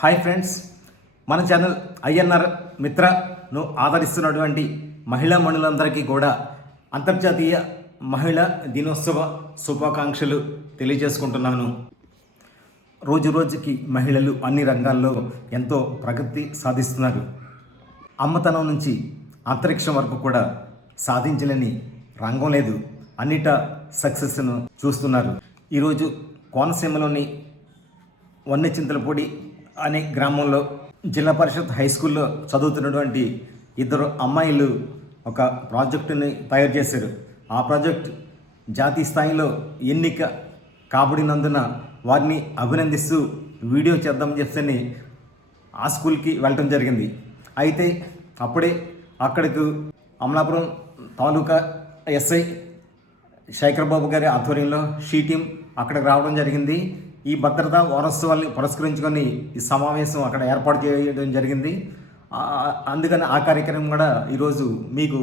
Hi friends, మన channel INR మిత్రను ఆదరిస్తున్నటువంటి మహిళా మణులందరికీ కూడా అంతర్జాతీయ మహిళా దినోత్సవ శుభాకాంక్షలు తెలియజేసుకుంటున్నాను. రోజు రోజుకి మహిళలు అన్ని రంగాల్లో ఎంతో ప్రగతి సాధిస్తున్నారు. అమ్మతనం నుంచి అంతరిక్షం వరకు కూడా సాధించలేని రంగం లేదు. అన్నిటా సక్సెస్ను చూస్తున్నారు. ఈరోజు కోనసీమలోని వన్నెచింతలపూడి అనే గ్రామంలో జిల్లా పరిషత్ హై స్కూల్లో చదువుతున్నటువంటి ఇద్దరు అమ్మాయిలు ఒక ప్రాజెక్టుని తయారు చేశారు. ఆ ప్రాజెక్ట్ జాతీయ స్థాయిలో ఎన్నిక కాబడినందున వారిని అభినందిస్తూ వీడియో చేద్దామని చెప్పని ఆ స్కూల్కి వెళ్ళటం జరిగింది. అయితే అప్పుడే అక్కడికి అమలాపురం తాలూకా ఎస్ఐ శేఖర్ బాబు గారి ఆధ్వర్యంలో షీ టీం అక్కడికి రావడం జరిగింది. ఈ భద్రతా వారోత్సవాల్ని పురస్కరించుకొని ఈ సమావేశం అక్కడ ఏర్పాటు చేయడం జరిగింది. అందుకని ఆ కార్యక్రమం కూడా ఈరోజు మీకు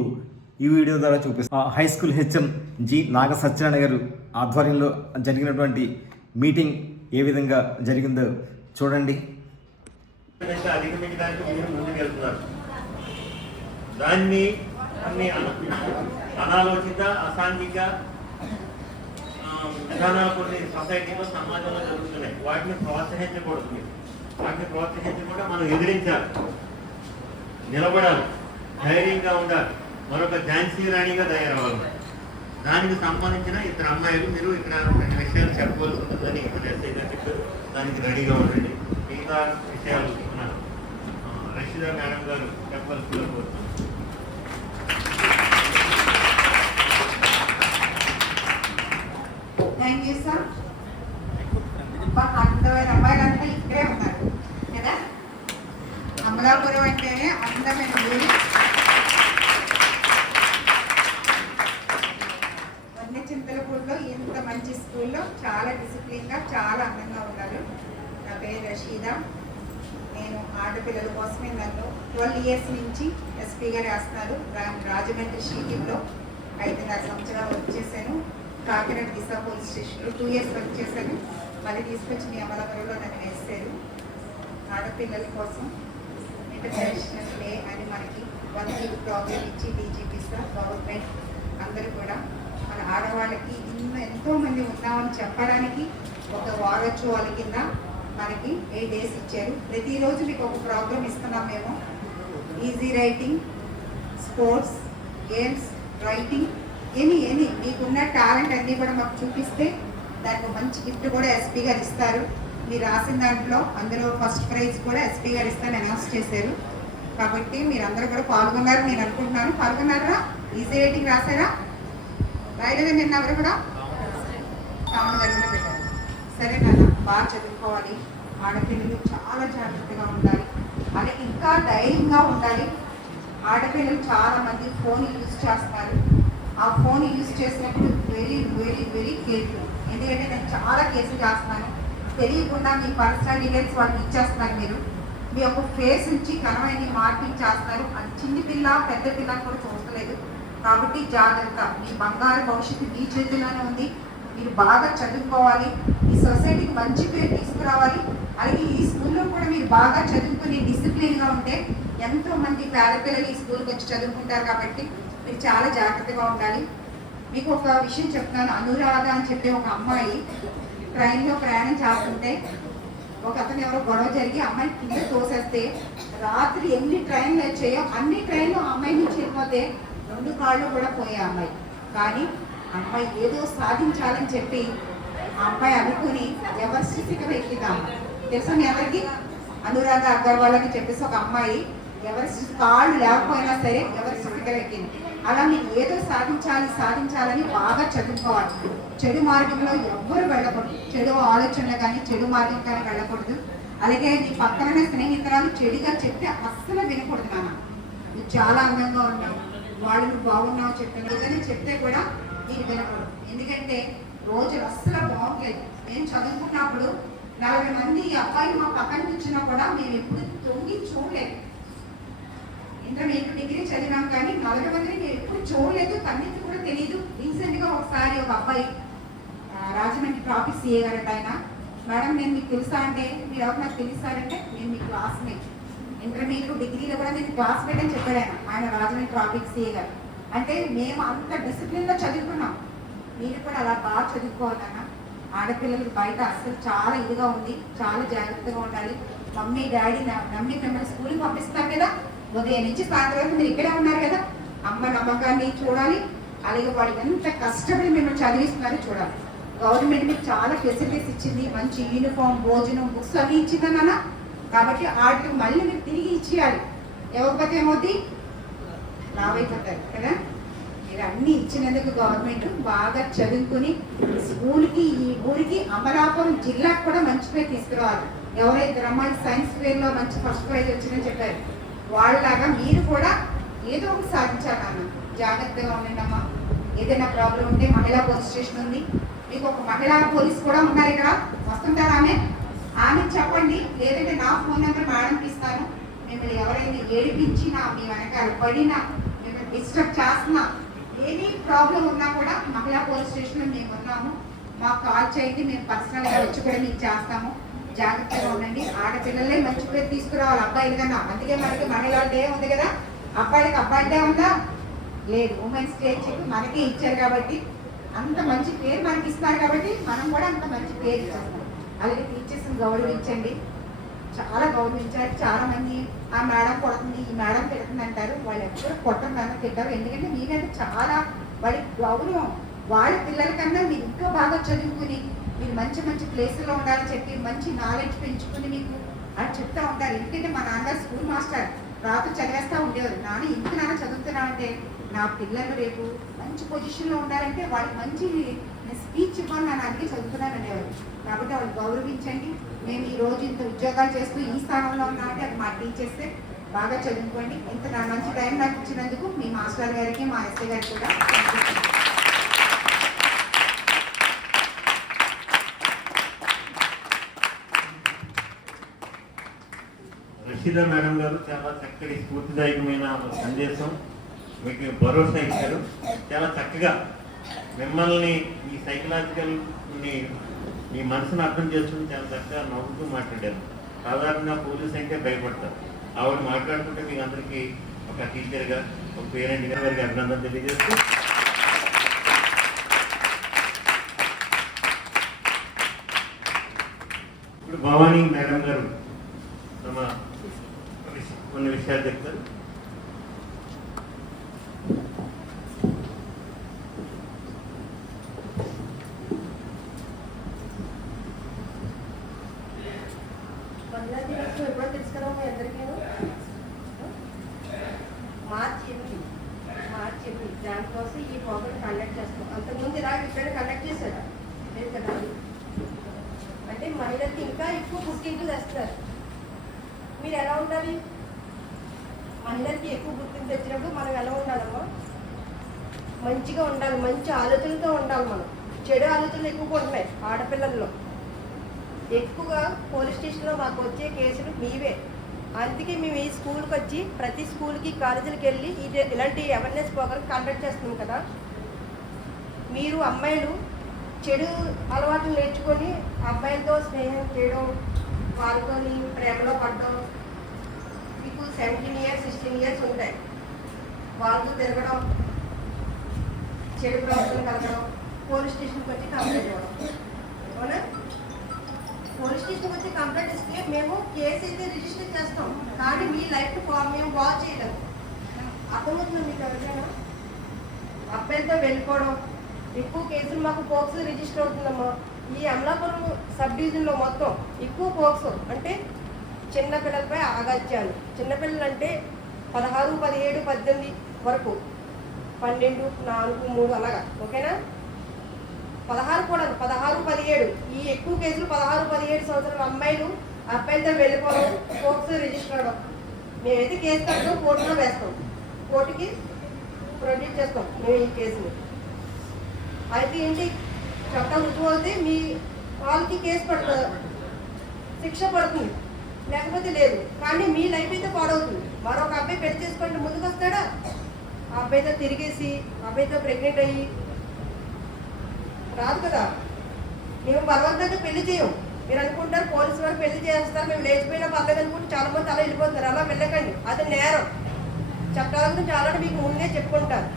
ఈ వీడియో ద్వారా చూపిస్తాం. హై స్కూల్ హెచ్ఎం జి నాగ సత్యనారాయణ గారు ఆధ్వర్యంలో జరిగినటువంటి మీటింగ్ ఏ విధంగా జరిగిందో చూడండి. దాన్ని అన్ని అనాలోచిత అసాంఘిక విధానాలు కొన్ని సొసైటీలో సమాజంలో జరుగుతున్నాయి. వాటిని ప్రోత్సహించకూడదు. వాటిని ప్రోత్సహించకుండా మనం ఎదిరించాలి, నిలబడాలి, ధైర్యంగా ఉండాలి, మరొక ఝాన్సీ రాణిగా తయారవ్వాలి. దానికి సంబంధించిన ఇద్దరు అమ్మాయిలు మీరు ఇక్కడ కొన్ని విషయాలు చెప్పవలసి ఉంటుందని ఎస్ఐ గారు చెప్పారు. దానికి రెడీగా ఉండండి. మిగతా విషయాలు రషీదా మేడం గారు చెప్పవలసిందిగా కోరుతున్నాను. Thank you sir. అందమైన అమ్మాయిలంతా ఇక్కడే ఉన్నారు కదా. అమలాపురం అంటేనే అందమైన ఊరు. వన్నెచింతలపూడిలో ఇంత మంచి స్కూల్లో చాలా డిసిప్లిన్గా చాలా అందంగా ఉన్నారు. నా పేరు రషీదా. నేను ఆడపిల్లల కోసమే నన్ను 12 years నుంచి ఎస్పీగా రాస్తున్నారు. రాజమండ్రి షీటింగ్లో 5.5 సంవత్సరాలు వర్క్ చేశాను. కాకినాడ దిశా పోలీస్ స్టేషన్లో 2 years వర్క్ చేశాను. మళ్ళీ తీసుకొచ్చి మీ అమలాపురంలో నన్ను వేస్తారు. ఆడపిల్లల కోసం ఇంటర్నేషనల్ డే అని మనకి 1 week ప్రోగ్రామ్ ఇచ్చి డీజీపీ సార్, గవర్నమెంట్ అందరూ కూడా మన ఆడవాళ్ళకి ఎంతోమంది ఉన్నామని చెప్పడానికి ఒక వారోత్సవాల కింద మనకి 8 days ఇచ్చారు. ప్రతిరోజు మీకు ఒక ప్రోగ్రామ్ ఇస్తున్నాం మేము. Easy writing, sports, games, writing, any మీకున్న టాలెంట్ అన్నీ కూడా మాకు చూపిస్తే దానికి మంచి గిఫ్ట్ కూడా ఎస్పీ గారు ఇస్తారు. మీరు రాసిన దాంట్లో అందులో ఫస్ట్ ప్రైజ్ కూడా ఎస్పీ గారు ఇస్తారని అనౌన్స్ చేశారు. కాబట్టి మీరు అందరూ కూడా పాల్గొన్నారు నేను అనుకుంటున్నాను. పాల్గొన్నారా? ఈజీ రైటింగ్ రాశారా? రాయలేదా? నిన్న ఎవరు కూడా కామన్ దగ్గర పెట్టారు. సరే నాన్న, బాగా చదువుకోవాలి. ఆడపిల్లలు చాలా జాగ్రత్తగా ఉండాలి, అలాగే ఇంకా ధైర్యంగా ఉండాలి. ఆడపిల్లలు చాలామంది ఫోన్ యూజ్ చేస్తారు. ఆ ఫోన్ యూజ్ చేసినప్పుడు వెరీ వెరీ వెరీ కేర్ఫుల్. ఎందుకంటే నేను చాలా కేసులు చేస్తున్నాను. తెలియకుండా మీ పర్సనల్ డీటెయిల్స్ వాళ్ళకి ఇచ్చేస్తున్నారు. మీరు మీ యొక్క ఫేస్ నుంచి కనమైన మార్కింగ్ చేస్తున్నారు. అది చిన్న పిల్ల పెద్ద పిల్ల కూడా చూస్తలేదు. కాబట్టి జాగ్రత్త. మీ బంగారు భవిష్యత్తు మీ చేతిలోనే ఉంది. మీరు బాగా చదువుకోవాలి, ఈ సొసైటీకి మంచి పేరు తీసుకురావాలి. అలాగే ఈ స్కూల్లో కూడా మీరు బాగా చదువుకుని డిసిప్లిన్గా ఉంటే ఎంతోమంది పేద పిల్లలు ఈ స్కూల్కి వచ్చి చదువుకుంటారు. కాబట్టి మీరు చాలా జాగ్రత్తగా ఉండాలి. మీకు ఒక విషయం చెప్తున్నాను. అనురాధ అని చెప్పే ఒక అమ్మాయి ట్రైన్లో ప్రయాణం చేస్తుంటే ఒక అతను ఎవరో గొడవ జరిగి అమ్మాయి కింద తోసేస్తే రాత్రి ఎన్ని ట్రైన్లు వచ్చాయో అన్ని ట్రైన్లు ఆ అమ్మాయి నుంచి వెళ్ళిపోతే 2 కాళ్ళు కూడా పోయే అమ్మాయి. కానీ అమ్మాయి ఏదో సాధించాలని చెప్పి ఆ అమ్మాయి అనుకుని ఎవరెస్ట్ శిఖరం ఎక్కిందాం. తెలుసా మీ ఎవరికి? అనురాధ అగర్వాల్ అని చెప్పేసి ఒక అమ్మాయి ఎవరెస్ట్ కాళ్ళు లేకపోయినా సరే ఎవరెస్ట్ శిఖరం ఎక్కింది. అలా మీరు ఏదో సాధించాలని బాగా చదువుకోవాలి. చెడు మార్గంలో ఎవ్వరు వెళ్ళకూడదు. చెడు ఆలోచనలు కానీ చెడు మార్గం కానీ వెళ్ళకూడదు. అలాగే నీ పక్కన స్నేహితురాలు చెడుగా చెప్తే అస్సలు వినకూడదు. నాన్న, నువ్వు చాలా అందంగా ఉన్నావు, వాళ్ళు నువ్వు బాగున్నావు చెప్పిన చెప్తే కూడా నేను వినకూడదు. ఎందుకంటే రోజులు అస్సలు బాగుండలేదు. నేను చదువుకున్నప్పుడు 40 మంది అబ్బాయిలు మా పక్కన కూర్చున్నా కూడా మేము ఎప్పుడు తొంగి చూడలేదు. ఇంటర్మీడియట్ డిగ్రీ చదివాం కానీ 40 మందిని నేను ఎప్పుడు చూడలేదు, కన్నీకి కూడా తెలియదు. రీసెంట్గా ఒకసారి ఒక అబ్బాయి రాజమండ్రి ట్రాఫిక్ సీఏ గారు ఆయన మేడం నేను మీకు తెలుసా అంటే మీరు ఎవరు నాకు తెలుస్తారంటే నేను ఇంటర్మీడియట్ డిగ్రీలో కూడా నేను క్లాస్ పెట్టని చెప్పాడు ఆయన రాజమండ్రి ట్రాఫిక్ సిఏ గారు. అంటే మేము అంత డిసిప్లిన్లో చదువుకున్నాం, మీరు కూడా అలా బాగా చదువుకోవాలన్నా. ఆడపిల్లలకి బయట అసలు చాలా ఇదిగా ఉంది, చాలా జాగ్రత్తగా ఉండాలి. మమ్మీ డాడీ నమ్మి మిమ్మల్ని స్కూల్కి పంపిస్తారు కదా, ఉదయం నుంచి సాయంత్రం వరకు మీరు ఇక్కడే ఉన్నారు కదా, అమ్మ నమ్మకాన్ని చూడాలి. అలాగే వాడు ఎంత కష్టపడి మిమ్మల్ని చదివిస్తున్నారో చూడాలి. గవర్నమెంట్ మీకు చాలా ఫెసిలిటీస్ ఇచ్చింది, మంచి యూనిఫామ్, భోజనం, బుక్స్ అన్నీ ఇచ్చిందన్న. కాబట్టి వాటికి మళ్ళీ మీరు తిరిగి ఇచ్చేయాలి. ఇవ్వకపోతే ఏమవుద్ది, లావైపోతారు కదా. మీరు అన్నీ ఇచ్చినందుకు గవర్నమెంట్ బాగా చదువుకుని స్కూల్కి, ఈ ఊరికి, అమలాపురం జిల్లాకు కూడా మంచి పేరు తీసుకురావాలి. ఎవరైతే అమ్మాయి సైన్స్ ఫేర్లో మంచి ఫస్ట్ ప్రైజ్ వచ్చిందని చెప్పారు, వాళ్ళలాగా మీరు కూడా ఏదో ఒకటి సాధించాలన్న. జాగ్రత్తగా ఉండండి అమ్మా. ఏదైనా ప్రాబ్లం ఉంటే మహిళా పోలీస్ స్టేషన్ ఉంది, మీకు ఒక మహిళా పోలీస్ కూడా ఉన్నారు ఇక్కడ, వస్తుంటారు ఆమె చెప్పండి. లేదంటే నా ఫోన్ నెంబర్ మేడంకి ఇస్తాను. మిమ్మల్ని ఎవరైనా ఏడిపించినా, మీ వెనకాల పడినా, మిమ్మల్ని డిస్టర్బ్ చేస్తున్నా, ఏది ప్రాబ్లం ఉన్నా కూడా మహిళా పోలీస్ స్టేషన్లో మేము ఉన్నాము. మాకు కాల్ చేయండి, మేము పర్సనల్గా వచ్చి కూడా మీకు చేస్తాము. జాగ్రత్తగా ఉండండి. ఆడపిల్లలే మంచి పేరు తీసుకురావాలి అబ్బాయిలు కన్నా. అందుకే మనకి మహిళా డే ఉంది కదా, అబ్బాయిలకి అబ్బాయి డే ఉందా? లేదు, ఉమెన్స్ డే చెప్పి మనకే ఇచ్చారు కాబట్టి, అంత మంచి పేరు మనకి ఇస్తున్నారు కాబట్టి మనం కూడా అంత మంచి పేరు ఇచ్చేస్తాం. అలాగే టీచర్స్ని గౌరవించండి, చాలా గౌరవించారు. చాలా మంది ఆ మేడం కొడుతుంది, ఈ మేడం తిడుతుంది అంటారు. వాళ్ళు ఎప్పుడు కొట్టడం తింటారు, ఎందుకంటే మీకంటే చాలా వాళ్ళ గౌరవం. వాళ్ళ పిల్లల కన్నా మీరు ఇంకా బాగా చదువుకుని మీరు మంచి మంచి ప్లేసుల్లో ఉండాలని చెప్పి మంచి నాలెడ్జ్ పెంచుకుని మీకు అని చెప్తూ ఉంటారు. ఎందుకంటే మా నాన్నగారు స్కూల్ మాస్టర్, రాత్రి చదివేస్తూ ఉండేవారు. నాన్న ఇంటి నాన్న చదువుతున్నా అంటే నా పిల్లలు రేపు మంచి పొజిషన్లో ఉండాలంటే వాళ్ళకి మంచి స్పీచ్ ఇవ్వాలి, నన్ను అడిగి చదువుతున్నాను అనేవారు. కాబట్టి వాళ్ళు గౌరవించండి. మేము ఈ రోజు ఇంత ఉద్యోగాలు చేస్తూ ఈ స్థానంలో ఉన్నామంటే అది మా టీచర్సే. బాగా చదువుకోండి. ఇంత నా మంచి టైం నాకు ఇచ్చినందుకు మీ మాస్టర్ గారికి, మా ఎస్ఐ గారికి కూడా రషీదా మేడం గారు చాలా చక్కటి స్ఫూర్తిదాయకమైన సందేశం, మీకు భరోసా ఇచ్చారు. చాలా చక్కగా మిమ్మల్ని ఈ సైకలాజికల్ మీ మనసును అర్థం చేసుకుని చాలా చక్కగా నవ్వుతూ మాట్లాడారు. సాధారణంగా పోలీస్ అంటే భయపడతారు. ఆవిడ మాట్లాడుతుంటే మీకు అందరికీ ఒక టీచర్గా, ఒక పేరెంట్గా వారికి అభినందన తెలియజేస్తూ, ఇప్పుడు భవానీ మేడం గారు తమ కొన్ని విషయాలు చెప్తారు. ఎప్పుడో తెలుసు కదా మీ అందరికీ. మార్చి 8 దానికోసం ఈ ప్రోగ్రామ్ కండక్ట్ చేస్తాం. అంతకుముందు ఇలా ఇక్కడ కండక్ట్ చేశారు లేదు కదా. అంటే మహిళలకి ఇంకా ఎక్కువ గుర్తింపు తెస్తారు. మీరు ఎలా ఉండాలి? మహిళలకి ఎక్కువ గుర్తింపు తెచ్చినప్పుడు మనం ఎలా ఉండాలమ్మా? మంచిగా ఉండాలి, మంచి ఆలోచనలతో ఉండాలి. మనం చెడు ఆలోచనలు ఎక్కువగా ఉంటున్నాయి ఆడపిల్లల్లో. ఎక్కువగా పోలీస్ స్టేషన్లో మాకు వచ్చే కేసులు మీవే. అందుకే మేము ఈ స్కూల్కి వచ్చి ప్రతి స్కూల్కి, కాలేజీలకు వెళ్ళి ఇలాంటి అవేర్నెస్ ప్రోగ్రామ్ కండక్ట్ చేస్తున్నాం కదా. మీరు అమ్మాయిలు చెడు అలవాట్లు నేర్చుకొని అబ్బాయిలతో స్నేహం చేయడం, వాళ్ళతో ప్రేమలో పడడం, మీకు 17 years 16 years ఉంటాయి, వాళ్ళతో తిరగడం, చెడు ప్రవర్తన కలగడం, పోలీస్ స్టేషన్కి వచ్చి కంప్లైంట్ ఇవ్వడం. అవునా? పోలీస్ స్టేషన్కి వచ్చి కంప్లైంట్ ఇస్తే మేము కేసు అయితే రిజిస్టర్ చేస్తాం, కానీ మీ లైఫ్ మేము బాగు చేయలేము. అర్థమవుతుంది మీకు ఎవరికైనా? అబ్బాయిలతో వెళ్ళిపోవడం, ఎక్కువ కేసులు మాకు పోక్సో రిజిస్టర్ అవుతుందమ్మా. ఈ అమలాపురం సబ్ డివిజన్లో మొత్తం ఎక్కువ పోక్సో అంటే చిన్నపిల్లలపై ఆగాత్యాలు. చిన్నపిల్లలు అంటే 16, 17, 18 వరకు, 12, 4, 3 అలాగా. ఓకేనా? 16 కూడా, 16, 17 ఈ ఎక్కువ కేసులు 16, 17 సంవత్సరాల అమ్మాయిలు అబ్బాయిలతో వెళ్ళిపోవడం, పోక్సో రిజిస్టర్ అవడం. మేమైతే కేసు కట్టడం, కోర్టులో వేస్తాం, కోర్టుకి ప్రొడ్యూస్ చేస్తాం మేము ఈ కేసుని. అయితే ఏంటి, చట్టం రుజువు అవుతే మీ వాళ్ళకి కేసు పడుతుంది, శిక్ష పడుతుంది, లేకపోతే లేదు. కానీ మీ లైఫ్ అయితే పాడవుతుంది. మరొక అబ్బాయి పెళ్లి చేసుకుంటే ముందుకు వస్తాడా? ఆ అబ్బాయితో తిరిగేసి అబ్బాయితో ప్రెగ్నెంట్ అయ్యి రాదు కదా. మేము బలవంతంగా పెళ్లి చేయం, మీరు అనుకుంటారు పోలీసు వారు పెళ్లి చేస్తారు, మేము లేచిపోయినా పర్లేదు అనుకుంటే చాలా మంది అలా వెళ్ళిపోతున్నారు. అలా వెళ్ళకండి, అది నేరం. చట్టాల గురించి ఆల్రెడీ మీకు ముందే చెప్పుకుంటారు,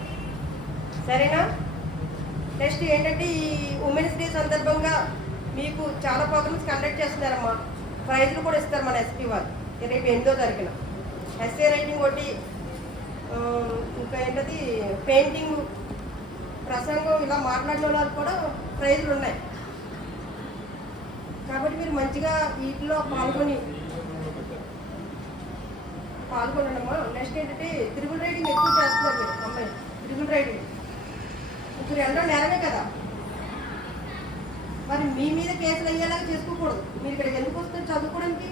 సరేనా? నెక్స్ట్ ఏంటంటే ఈ ఉమెన్స్ డే సందర్భంగా మీకు చాలా ప్రోగ్రామ్స్ కండక్ట్ చేస్తున్నారమ్మా. ప్రైజ్లు కూడా ఇస్తారు మన ఎస్పీ వారు రేపు 8వ తారీఖున. ఎస్ఏ రైటింగ్ ఒకటి, ఇంకా ఏంటది పెయింటింగ్, ప్రసంగం, ఇలా మాట్లాడిన వాళ్ళకి కూడా ప్రైజ్లు ఉన్నాయి. కాబట్టి మీరు మంచిగా వీటిలో పాల్గొనడమ్మా. నెక్స్ట్ ఏంటంటే త్రిబుల్ రైడింగ్ ఎక్కువ చేస్తున్నారు మీరు అమ్మాయి. త్రిబుల్ రైడింగ్ ఇప్పుడు వెళ్ళడం నేరమే కదా, మరి మీ మీద కేసులు అయ్యేలాగా చేసుకోకూడదు. మీరు ఇక్కడికి ఎందుకు వస్తారు? చదువుకోవడానికి.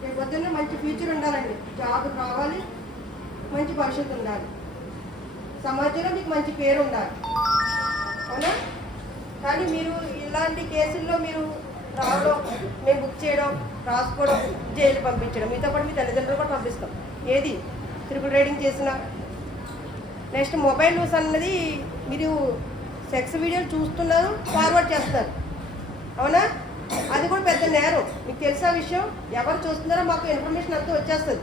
రేపు పొద్దున్న మంచి ఫ్యూచర్ ఉండాలండి, జాబ్ కావాలి, మంచి భవిష్యత్తు ఉండాలి, సమాజంలో మీకు మంచి పేరు ఉండాలి, అవునా? కానీ మీరు ఇలాంటి కేసుల్లో మీరు రావడం, మేము బుక్ చేయడం, రాసుకోవడం, జైలు పంపించడం, మీతో పాటు మీ తల్లిదండ్రులు కూడా పంపిస్తాం. ఏది త్రిపుల్ రైడింగ్ చేసినా. నెక్స్ట్ మొబైల్ న్యూస్ అన్నది మీరు సెక్స్ వీడియోలు చూస్తున్నారు, ఫార్వర్డ్ చేస్తారు, అవునా? అది కూడా పెద్ద నేరం. మీకు తెలుసా విషయం? ఎవరు చూస్తున్నారో మాకు ఇన్ఫర్మేషన్ అంతా వచ్చేస్తుంది.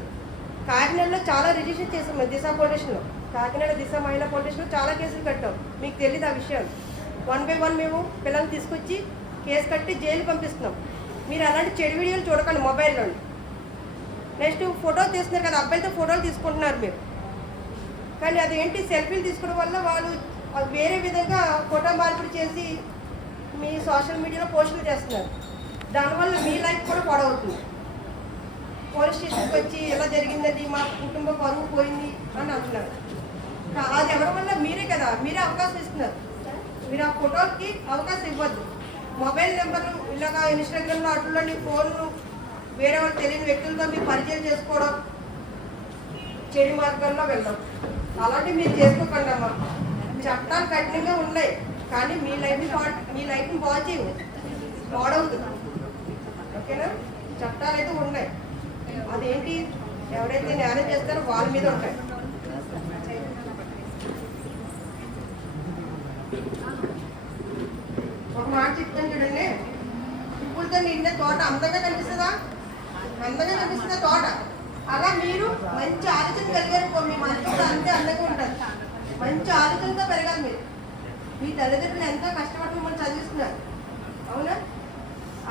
కాకినాడలో చాలా రిజిస్టర్ చేసాం మేము, దిశ ఫౌండేషన్లో. కాకినాడ దిశ మహిళా ఫౌండేషన్లో చాలా కేసులు కట్టాం. మీకు తెలియదు ఆ విషయాలు. 1 by 1 మేము పిల్లల్ని తీసుకొచ్చి కేసు కట్టి జైలు పంపిస్తున్నాం. మీరు అలాంటి చెడు వీడియోలు చూడకండి మొబైల్లో. నెక్స్ట్ ఫోటోలు తీస్తున్నారు కదా, అబ్బాయిలతో ఫోటోలు తీసుకుంటున్నారు మీరు. కానీ అదేంటి, సెల్ఫీలు తీసుకోవడం వల్ల వాళ్ళు వేరే విధంగా ఫోటో మార్పిడి చేసి మీ సోషల్ మీడియాలో పోస్టులు చేస్తున్నారు. దానివల్ల మీ లైఫ్ కూడా పాడవుతుంది. పోలీస్ స్టేషన్కి వచ్చి ఎలా జరిగిందండి, మా కుటుంబ పరువు పోయింది అని అంటున్నారు. అది ఎవరి వల్ల? మీరే కదా, మీరే అవకాశం ఇస్తున్నారు. మీరు ఆ ఫోటోకి అవకాశం ఇవ్వద్దు. మొబైల్ నెంబర్లు ఇలాగా ఇన్స్టాగ్రామ్లో అట్లలో నీ ఫోన్ను వేరే వాళ్ళు తెలియని వ్యక్తులతో మీరు పరిచయం చేసుకోవడం, చెడు మార్గాల్లో వెళ్ళడం, అలాంటివి మీరు చేసుకోకండి అమ్మా. చట్టాలు కఠినంగా ఉన్నాయి, కానీ మీ లైఫ్ని బాగా చేయవు, పాడవుతుంది, ఓకేనా? చట్టాలు అయితే ఉన్నాయి, అదేంటి ఎవరైతే నేరం చేస్తారో వాళ్ళ మీద ఉంటాయి. ఒక మాట చెప్తాను చూడండి, పువ్వులతో నిండిన తోట అందంగా కనిపిస్తుందా? అందంగా కనిపిస్తుందా తోట? అలా మీరు మంచి ఆలోచన కలిగారు, మీ మనసు కూడా అంతే అందంగా ఉంటుంది. మంచి ఆలోచనతో పెరగాలి మీరు. మీ తల్లిదండ్రులు ఎంతో కష్టపడి మిమ్మల్ని చదివిస్తున్నారు, అవునా?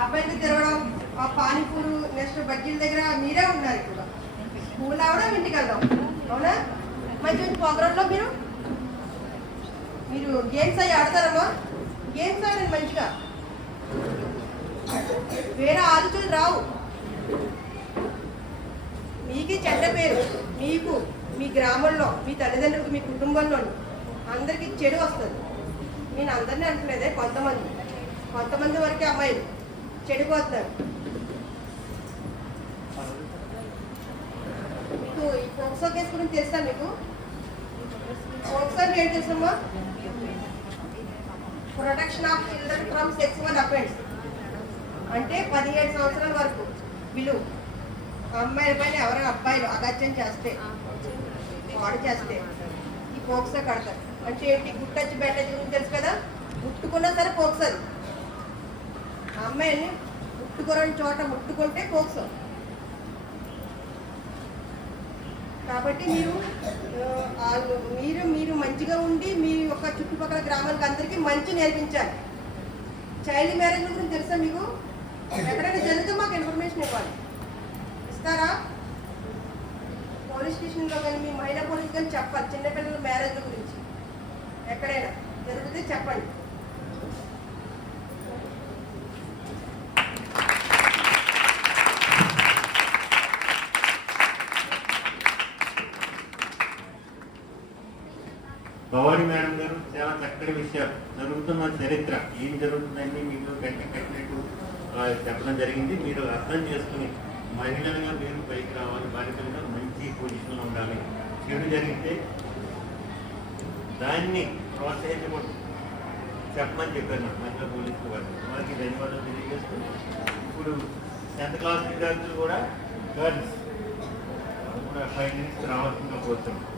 అబ్బాయికి తిరగడం, ఆ పానీపూరు, నెక్స్ట్ బజ్జీల దగ్గర మీరే ఉన్నారు. ఇప్పుడు స్కూల్ అవడం, ఇంటికి వెళ్ళడం, అవునా? మంచి మంచి ప్రోగ్రాంలో మీరు గేమ్స్ అవి ఆడతారమ్మా. గేమ్స్ ఆడండి మంచిగా, వేరే ఆలోచనలు రావు. మీకే చెడ్డ పేరు, మీకు, మీ గ్రామంలో, మీ తల్లిదండ్రులకు, మీ కుటుంబంలో అందరికీ చెడు వస్తుంది. నేను అందరినీ అంటలేదే, కొంతమంది వరకే అమ్మాయిలు చెడిపోతున్నారు. మీకు ఈ పోక్సో కేసు గురించి తెలుసా? మీకు పోక్సో ఏం తెలుసమ్మా? Protection of children from sexual offence. అంటే 17 సంవత్సరాల వరకు వీళ్ళు అమ్మాయిల పైన ఎవరైనా అబ్బాయిలు అగత్యం చేస్తే, వాడు చేస్తే ఈ పోక్సో కడతారు. అంటే ఏంటి? గుట్టచ్చి బ్యాండేజ్ గురించి తెలుసు కదా, ముట్టుకున్నా సరే పోక్సో. అది అమ్మాయిని ముట్టుకోరని చోట ముట్టుకుంటే పోక్సో. కాబట్టి మీరు మంచిగా ఉండి మీ యొక్క చుట్టుపక్కల గ్రామాలకు అందరికీ మంచి నేర్పించాలి. చైల్డ్ మ్యారేజ్ గురించి తెలుసా మీకు? ఎక్కడైనా జరిగితే మాకు ఇన్ఫర్మేషన్ ఇవ్వాలి. ఇస్తారా? పోలీస్ స్టేషన్లో కానీ మీ మహిళా పోలీస్ కానీ చెప్పాలి చిన్నపిల్లల మ్యారేజ్ల గురించి. ఎక్కడైనా జరిగితే చెప్పండి. భవానీ మేడం గారు చాలా చక్కటి విషయాలు, జరుగుతున్న చరిత్ర, ఏం జరుగుతుందని మీకు కట్టినట్టు చెప్పడం జరిగింది. మీరు అర్థం చేసుకుని మహిళలుగా మీరు పైకి రావాలి, బాలికలుగా మంచి పొజిషన్లో ఉండాలి. చెడు జరిగితే దాన్ని ప్రోత్సహించకూడదు చెప్పమని చెప్పారు నాకు మహిళా పోలీసులు వారికి ధన్యవాదాలు తెలియజేస్తూ, ఇప్పుడు 10th క్లాస్ విద్యార్థులు కూడా గర్ల్స్ కూడా 5 minutes రావాల్సిందిగా కోరుతున్నాం.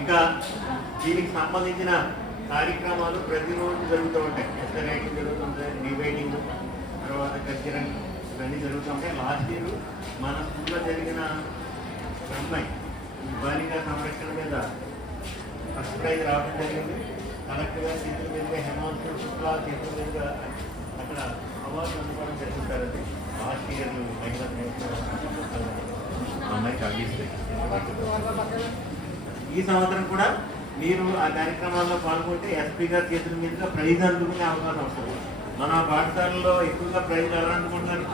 ఇంకా దీనికి సంబంధించిన కార్యక్రమాలు ప్రతిరోజు జరుగుతూ ఉంటాయి. ఎస్ఏ రైటింగ్ జరుగుతుంటాయి, డిబేటింగ్, తర్వాత కల్చరల్ ఇవన్నీ జరుగుతుంటాయి. లాస్ట్ ఇయర్ మన స్కూల్లో జరిగిన అమ్మాయి బాలిక సంరక్షణ మీద ఫస్ట్ ప్రైజ్ రావడం జరిగింది. కలెక్టర్ గారు చేతుల మీదుగా, హేమంత్ శుక్లా చేతుల మీదుగా అక్కడ అవార్డు అందుకోవడం జరుగుతారండి. లాస్ట్ ఇయర్ మహిళా అమ్మాయికి అందిస్తాయి. ఈ సంవత్సరం కూడా మీరు ఆ కార్యక్రమాల్లో పాల్గొంటే ఎస్పీ గారి చేతుల మీదుగా ప్రైజ్ అందుకునే అవకాశం వస్తుంది. మన పాఠశాలలో ఎక్కువగా ప్రైజ్ ఎలా అందుకుంటున్నారు?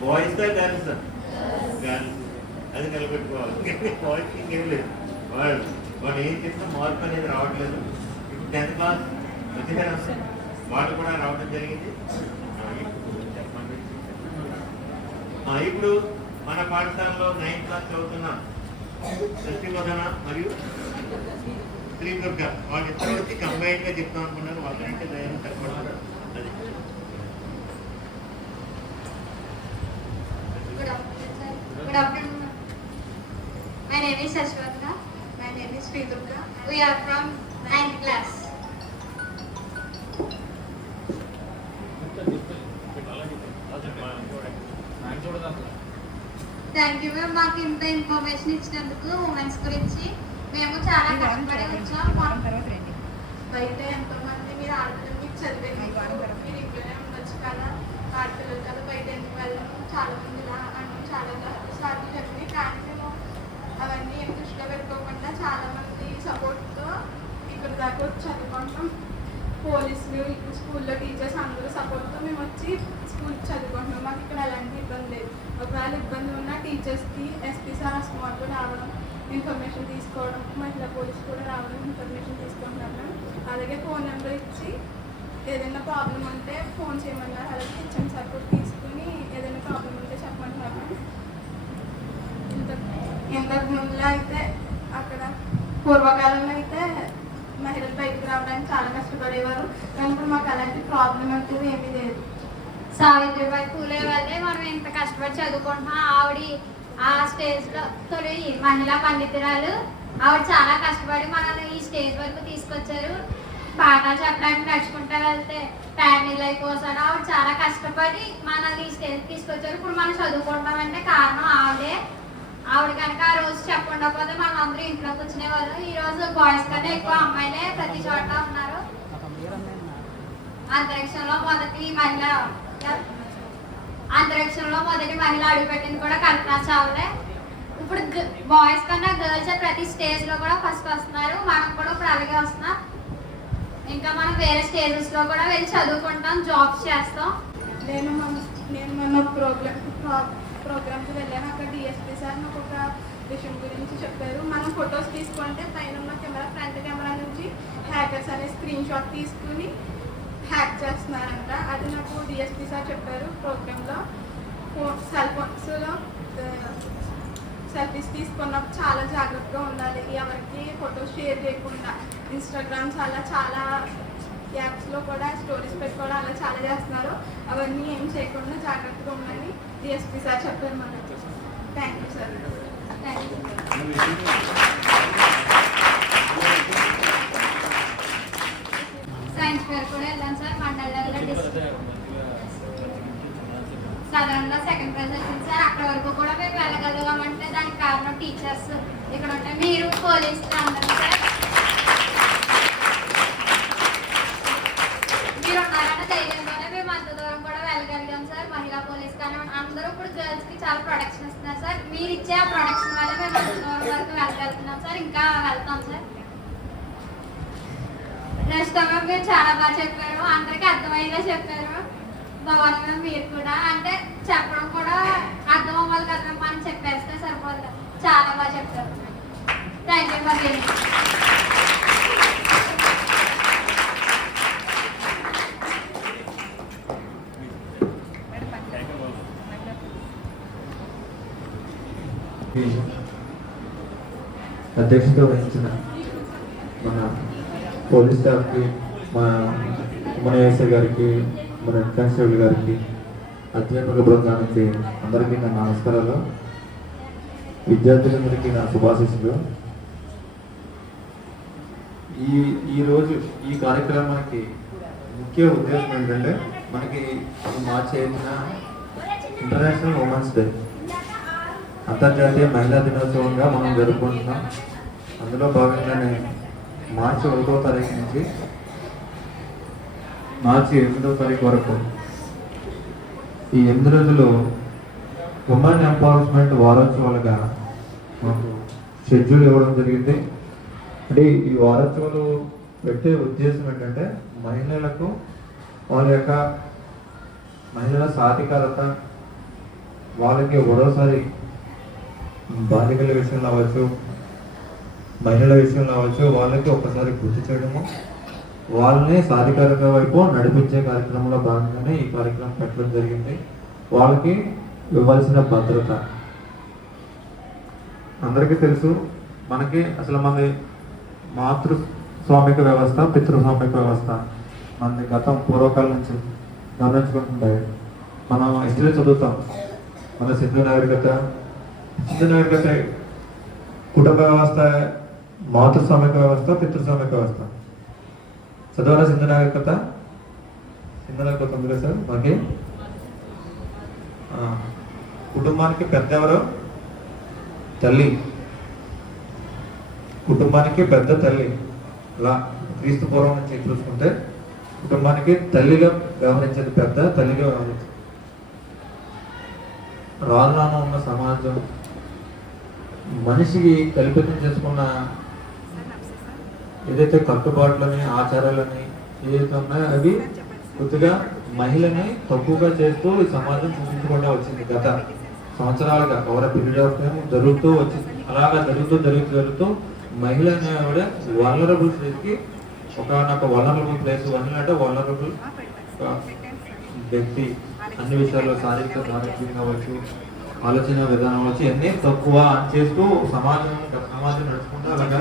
బాయ్స్ దా గర్ల్స్? గర్ల్స్. అది నిలబెట్టుకోవాలి. బాయ్స్ ఇంకేం లేదు. వాళ్ళు ఏం చేసినా మార్పు అనేది రావట్లేదు. ఇప్పుడు 10th క్లాస్ వచ్చిందని వాళ్ళు కూడా రావడం జరిగింది. ఇప్పుడు మన పాఠశాలలో 9th క్లాస్ చదువుతున్న సత్యవదన మరియు శ్రీ దుర్గా వాళ్ళిద్దరు వచ్చి కంబైన్ గా చెప్తాం అనుకున్నారు. వాళ్ళంటే ధైర్యం చెప్పడం. అది Good afternoon. My name is Ashwatha. My name is Sri Durga. We are from 9th class. Thank you ma'am. మాకు ఇంత ఇన్ఫర్మేషన్ ఇచ్చినందుకు ఉమెన్స్ గురించి. మేము చాలా కష్టపడి వచ్చాం. బయట ఎంతో మంది మీరు ఆడపిల్లలు మీకు చదివేది మీరు ఇంట్లోనే ఉండొచ్చు కదా, ఆడపిల్లలు కదా, బయట ఎందుకు వెళ్ళాము, చాలా మంది ఇలా అని చాలా సార్లు జరిగింది. కానీ మేము అవన్నీ ఏం దృష్టిలో పెట్టుకోకుండా చాలా మంది సపోర్ట్తో ఇక్కడ దాకా వచ్చి చదువుకుంటాం. పోలీసులు, ఇప్పుడు స్కూల్లో టీచర్స్ అందరూ సపోర్ట్తో మేము వచ్చి స్కూల్ చదువుకుంటున్నాం. మాకు ఇక్కడ ఎలాంటి ఇబ్బంది లేదు. ఒకవేళ ఇబ్బంది ఉన్నా టీచర్స్కి ఎస్పీ సార్ స్మార్ట్గా రావడం, ఇన్ఫర్మేషన్ తీసుకోవడం, మహిళా పోలీసు కూడా రావడం, ఇన్ఫర్మేషన్ తీసుకుంటున్నాం. అలాగే ఫోన్ నెంబర్ ఇచ్చి ఏదైనా ప్రాబ్లం ఉంటే ఫోన్ చేయమన్నారు. అలాగే కిచెన్ సపోర్ట్ తీసుకుని ఏదైనా ప్రాబ్లం ఉంటే చెప్పమంటున్నారు. ఇంతకు ముందులో అయితే అక్కడ పూర్వకాలంలో అయితే మహిళలు బయటకు రావడానికి చాలా కష్టపడేవారు. కానీ ఇప్పుడు మాకు అలాంటి ప్రాబ్లం అంటూ ఏమీ లేదు. సావిత్రిబాయి పూలే వల్లే మనం ఇంత కష్టపడి చదువుకుంటున్నాం. ఆవిడ ఆ స్టేజ్లో తొలి మహిళా పండితురాలు. ఆవిడ చాలా కష్టపడి మనల్ని ఈ స్టేజ్ వరకు తీసుకొచ్చారు. పాఠాలు చెప్పడానికి నడుచుకుంటూ వెళ్తే ఫ్యామిలీ లైఫ్ కోసం ఆవిడ చాలా కష్టపడి మనల్ని ఈ స్టేజ్ తీసుకొచ్చారు. ఇప్పుడు మనం చదువుకుంటామంటే కారణం ఆవిడే. ఆవిడ కనుక ఆ రోజు చెప్పకపోతే మనం అందరూ ఇంట్లో కూర్చునేవారు. ఈ రోజు బాయ్స్ కన్నా ఎక్కువ అమ్మాయిలే ప్రతి చోట ఉన్నారు. అంతరిక్షంలో మొదటి మహిళ అడుగుపెట్టింది కూడా కల్పనా చావ్లే. ఇప్పుడు బాయ్స్ కన్నా గర్ల్స్ ప్రతి స్టేజ్ లో కూడా ఫస్ట్ వస్తున్నారు. మనం కూడా ఇప్పుడు అలాగే వస్తున్నాం. ఇంకా మనం వేరే స్టేజెస్ లో కూడా వెళ్ళి చదువుకుంటాం, జాబ్స్ చేస్తాం. నేను మన ప్రోగ్రామ్కి వెళ్ళాను. అక్కడ డిఎస్పీ సార్ నాకు ఒక విషయం గురించి చెప్పారు. మనం ఫొటోస్ తీసుకుంటే పైన ఉన్న కెమెరా, ఫ్రంట్ కెమెరా నుంచి హ్యాకర్స్ అనే స్క్రీన్ షాట్ తీసుకుని హ్యాక్ చేస్తున్నారంట. అది నాకు డిఎస్పీ సార్ చెప్పారు ప్రోగ్రాంలో. సెల్ ఫోన్స్లో సెల్ఫీస్ తీసుకున్నప్పుడు చాలా జాగ్రత్తగా ఉండాలి. ఎవరికి ఫొటోస్ షేర్ చేయకుండా. ఇన్స్టాగ్రామ్స్ అలా చాలా యాప్స్లో కూడా స్టోరీస్ పెట్టుకోవడం అలా చాలా చేస్తున్నారు. అవన్నీ ఏం చేయకుండా జాగ్రత్తగా ఉండాలని డిఎస్పీ సార్ చెప్పారు మనకి. Thank you sir. Thank you. Science fair కూడా వెళ్ళాను సార్. మండల సదరంలో సెకండ్ ప్రైజ్ వచ్చింది సార్. అక్కడ వరకు కూడా మేము వెళ్ళగలిగామంటే దానికి కారణం టీచర్స్ ఇక్కడ ఉంటే మీరు పోలీసులు అందరూ సార్. మీరు ఉన్నారన్న ధైర్యంతోనే మేము అంత దూరం కూడా వెళ్ళగలిగాం సార్. మహిళా పోలీస్ కానీ అందరూ ఇప్పుడు గర్ల్స్కి చాలా ప్రొటెక్షన్ ఇస్తున్నారు సార్. మీరు ఇచ్చే ఆ ప్రొటెక్షన్ వల్ల మేము అంత దూరం వరకు వెళ్ళగలుగుతున్నాం సార్. ఇంకా వెళ్తాం సార్. నెక్స్ట్ మీరు చాలా బాగా చెప్పారు. అందరికీ అర్థమయ్యేలా చెప్పారు. బాగున్నా మీరు కూడా అంటే చెప్పడం కూడా అర్థం అవ్వాలి కదా, మనం చెప్పేస్తే సరిపోదు. చాలా బాగా చెప్పారు. Thank you for living. అధ్యక్షత వహించిన మన పోలీస్ స్టాఫ్కి, మన ఎస్ఐ గారికి, మన కానిస్టేబుల్ గారికి, అధ్యాపక బృందానికి అందరికీ నా నమస్కారాలు. విద్యార్థులందరికీ నా శుభాశీస్సులు. ఈరోజు ఈ కార్యక్రమానికి ముఖ్య ఉద్దేశం ఏంటంటే మనకి మార్చి 8న ఇంటర్నేషనల్ ఉమెన్స్ డే, అంతర్జాతీయ మహిళా దినోత్సవంగా మనం జరుపుకుంటున్నాం. అందులో భాగంగానే మార్చి 1వ తారీఖు నుంచి మార్చి 8వ తారీఖు వరకు ఈ 8 రోజులు ఉమెన్ ఎంపవర్మెంట్ వారోత్సవాలుగా మాకు షెడ్యూల్ ఇవ్వడం జరిగింది. అంటే ఈ వారోత్సవాలు పెట్టే ఉద్దేశం ఏంటంటే మహిళలకు వాళ్ళ యొక్క మహిళల సాధికారత, వాళ్ళకి మరోసారి బాలికల విషయంలో అవ్వచ్చు, మహిళల విషయంలో అవ్వచ్చు, వాళ్ళకి ఒకసారి గుర్తు చేయడము, వాళ్ళని సాధికారత వైపు నడిపించే కార్యక్రమంలో భాగంగానే ఈ కార్యక్రమం పెట్టడం జరిగింది. వాళ్ళకి ఇవ్వాల్సిన భద్రత అందరికీ తెలుసు. మనకి అసలు మన మాతృస్వామిక వ్యవస్థ, పితృస్వామిక వ్యవస్థ మనది గతం పూర్వకాలం నుంచి గమనించుకుంటుంటే మనం హిస్టరీ చదువుతాం. మన సింధు నాగరికత కుటుంబ వ్యవస్థ, మాతృస్వామిక వ్యవస్థ, పితృస్వామిక వ్యవస్థ. చదవాలా సింధు నాగరికత ఉంది కదా సార్. మనకి కుటుంబానికి పెద్ద ఎవరు? తల్లి. కుటుంబానికి పెద్ద తల్లి. అలా క్రీస్తు పూర్వం నుంచి చూసుకుంటే కుటుంబానికి తల్లిగా వ్యవహరించేది, పెద్ద తల్లిగా వ్యవహరించేది. రాను రాను ఉన్న సమాజం మనిషికి కల్పితం చేసుకున్న ఏదైతే కట్టుబాట్లని, ఆచారాలని ఏదైతే ఉన్నాయో అవి కొద్దిగా మహిళని తక్కువగా చేస్తూ ఈ సమాజం చూపించకుండా వచ్చింది. గత సంవత్సరాలుగా ఓవర్ పీరియడ్ ఆఫ్ టైం జరుగుతూ వచ్చింది. అలాగా జరుగుతూ మహిళ అనేవాడ వల్నరబుల్ స్టేజ్కి ఒక వల్నరబుల్ ప్లేస్. మహిళ అంటే వల్నరబుల్ వ్యక్తి. అన్ని విషయాల్లో శారీరక దారిద్ర్యం కావచ్చు, ఆలోచన విధానం వచ్చి అన్నీ తక్కువ చేస్తూ సమాజం నడుచుకుంటూ అలాగా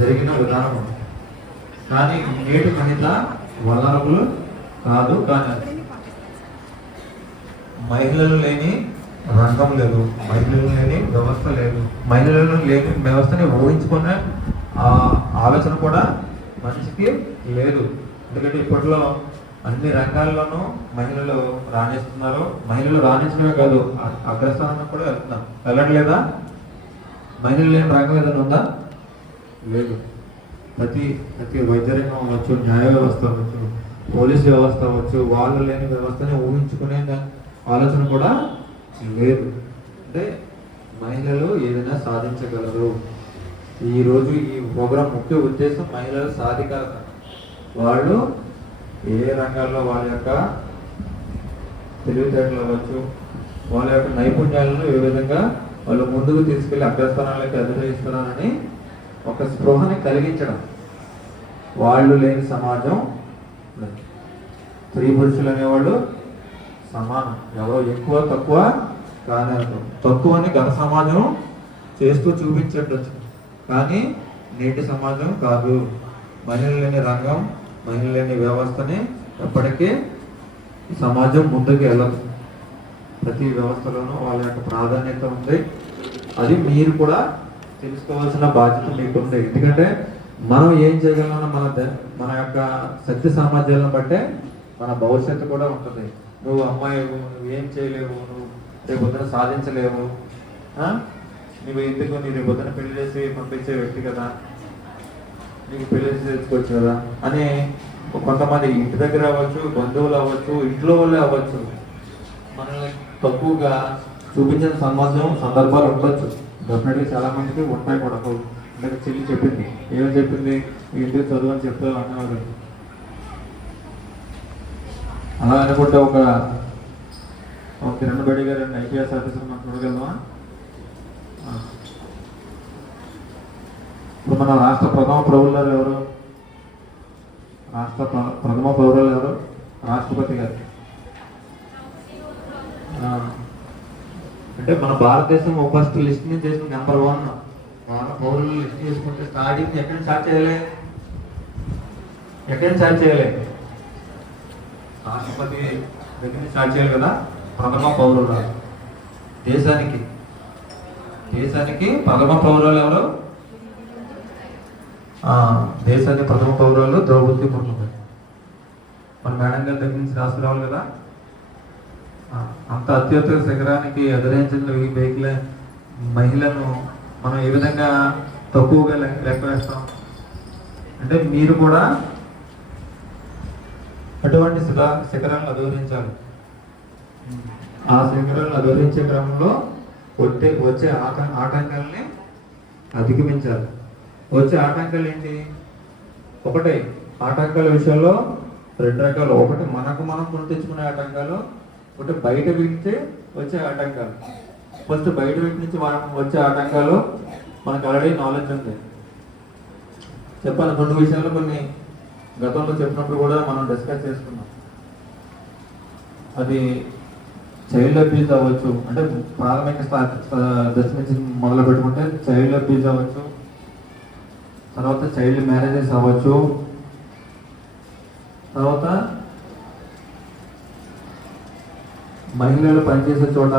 జరిగిన విధానం ఉంది. కానీ నేటి మహిళ వల్నరబుల్ కాదు. కానీ మహిళలు లేని రంగం లేదు, మహిళలు లేని వ్యవస్థ లేదు, మహిళలు లేని వ్యవస్థని ఊహించుకునే ఆలోచన కూడా మనిషికి లేదు. ఎందుకంటే ఇప్పట్లో అన్ని రంగాల్లోనూ మహిళలు రాణిస్తున్నారు. మహిళలు రాణించడమే కాదు, అగ్రస్థానం కూడా వెళ్ళట్లేదా? మహిళలు లేని రంగం ఏదైనా ఉందా? లేదు. ప్రతి వైద్య రంగం అవ్వచ్చు, న్యాయ వ్యవస్థ అవ్వచ్చు, పోలీస్ వ్యవస్థ అవ్వచ్చు, వాళ్ళు లేని వ్యవస్థని ఊహించుకునే ఆలోచన కూడా లేదు. అంటే మహిళలు ఏదైనా సాధించగలరు. ఈరోజు ఈ ప్రోగ్రాం ముఖ్య ఉద్దేశం మహిళల సాధికారత. వాళ్ళు ఏ రంగాల్లో వాళ్ళ యొక్క తెలివితేటలు అవ్వచ్చు, వాళ్ళ యొక్క నైపుణ్యాలను ఏ విధంగా వాళ్ళు ముందుకు తీసుకెళ్లి అగ్రస్థానాలకు అధిరోహిస్తున్నారని ఒక స్పృహని కలిగించడం. వాళ్ళు లేని సమాజం, స్త్రీ పురుషులు అనేవాళ్ళు సమానం. ఎవరో ఎక్కువ తక్కువ కానీ తక్కువని గత సమాజం చేస్తూ చూపించవచ్చు. కానీ నేటి సమాజం కాదు. మహిళలు లేని రంగం, మహిళలు లేని వ్యవస్థని ఎప్పటికీ సమాజం ముందుకు వెళ్ళదు. ప్రతి వ్యవస్థలోనూ వాళ్ళ యొక్క ప్రాధాన్యత ఉంది. అది మీరు కూడా తెలుసుకోవాల్సిన బాధ్యత మీకుంది. ఎందుకంటే మనం ఏం చేయగలమో మన యొక్క శక్తి సామర్థ్యాలను బట్టే మన భవిష్యత్తు కూడా ఉంటుంది. నువ్వు అమ్మాయి, నువ్వు ఏం చేయలేవు, నువ్వు రేపు పొద్దున సాధించలేవు, నువ్వు ఎందుకు నీ రేపు పొద్దున పెళ్లి చేసి పంపించే వ్యక్తి కదా, నీకు పెళ్లి చేసి తెచ్చుకోవచ్చు కదా అని కొంతమంది ఇంటి దగ్గర అవ్వచ్చు, బంధువులు అవ్వచ్చు, ఇంట్లో వాళ్ళే అవ్వచ్చు, మనల్ని తక్కువగా చూపించిన సందర్భాలు ఉండొచ్చు. డెఫినెట్గా చాలా మందికి ఉంటాయి కూడా. అంటే చెల్లి చెప్పింది, ఏమని చెప్పింది, ఇంటికి చదువు అని చెప్తావు అన్నవారు. అలా అనుకుంటే ఒక కిరణ్ బేడి గారు ఐపీఎస్ ఆఫీసర్ మనం చూడగలమా? ఇప్పుడు మన రాష్ట్ర ప్రథమ పౌరులు ఎవరు? ప్రథమ పౌరులు ఎవరు? రాష్ట్రపతి గారు. అంటే మన భారతదేశం ఫస్ట్ లిస్ట్ నుంచి చేసిన నెంబర్ 1 మన పౌరులు లిస్ట్ చేసుకుంటే స్టార్టింగ్ ఎక్కడ స్టార్ట్ చేయాలి? రాష్ట్రపతి దగ్గర స్టార్ట్ చేయాలి కదా. ప్రథమ పౌరులు దేశానికి ప్రథమ పౌరులు ఎవరు? దేశానికి ప్రథమ పౌరాలు ద్రౌపది ముర్ము గారు. మన మేడం గారి దగ్గర నుంచి రాసుకురావాలి కదా. అంత అత్యుత్తమ శిఖరానికి అధిరోహించిన ఈ మహిళను మనం ఏ విధంగా తక్కువగా లెక్క వేస్తాం అంటే మీరు కూడా అటువంటి శిఖరాలను అధిరోహించాలి. ఆ శిఖరాలను అధిరోహించే క్రమంలో వచ్చే ఆటంకాలని అధిగమించాలి. వచ్చే ఆటంకాలు ఏంటి? ఒకటే ఆటంకాల విషయంలో 2 రకాలు. ఒకటి మనకు మనం కొని తెచ్చుకునే ఆటంకాలు, ఒకటి బయట వీటి వచ్చే ఆటంకాలు. ఫస్ట్ బయట వీటి నుంచి మనం వచ్చే ఆటంకాలు మనకు ఆల్రెడీ నాలెడ్జ్ ఉంది. చెప్పాలి 2 విషయాలు కొన్ని గతంలో చెప్పినప్పుడు కూడా మనం డిస్కస్ చేసుకున్నాం. అది చైల్డ్ అబ్యూజ్ అవ్వచ్చు, అంటే ప్రాథమిక దశ నుంచి మొదలు పెట్టుకుంటే చైల్డ్ అబ్యూజ్ అవ్వచ్చు, తర్వాత చైల్డ్ మ్యారేజెస్ అవ్వచ్చు, తర్వాత మహిళలు పనిచేసే చోట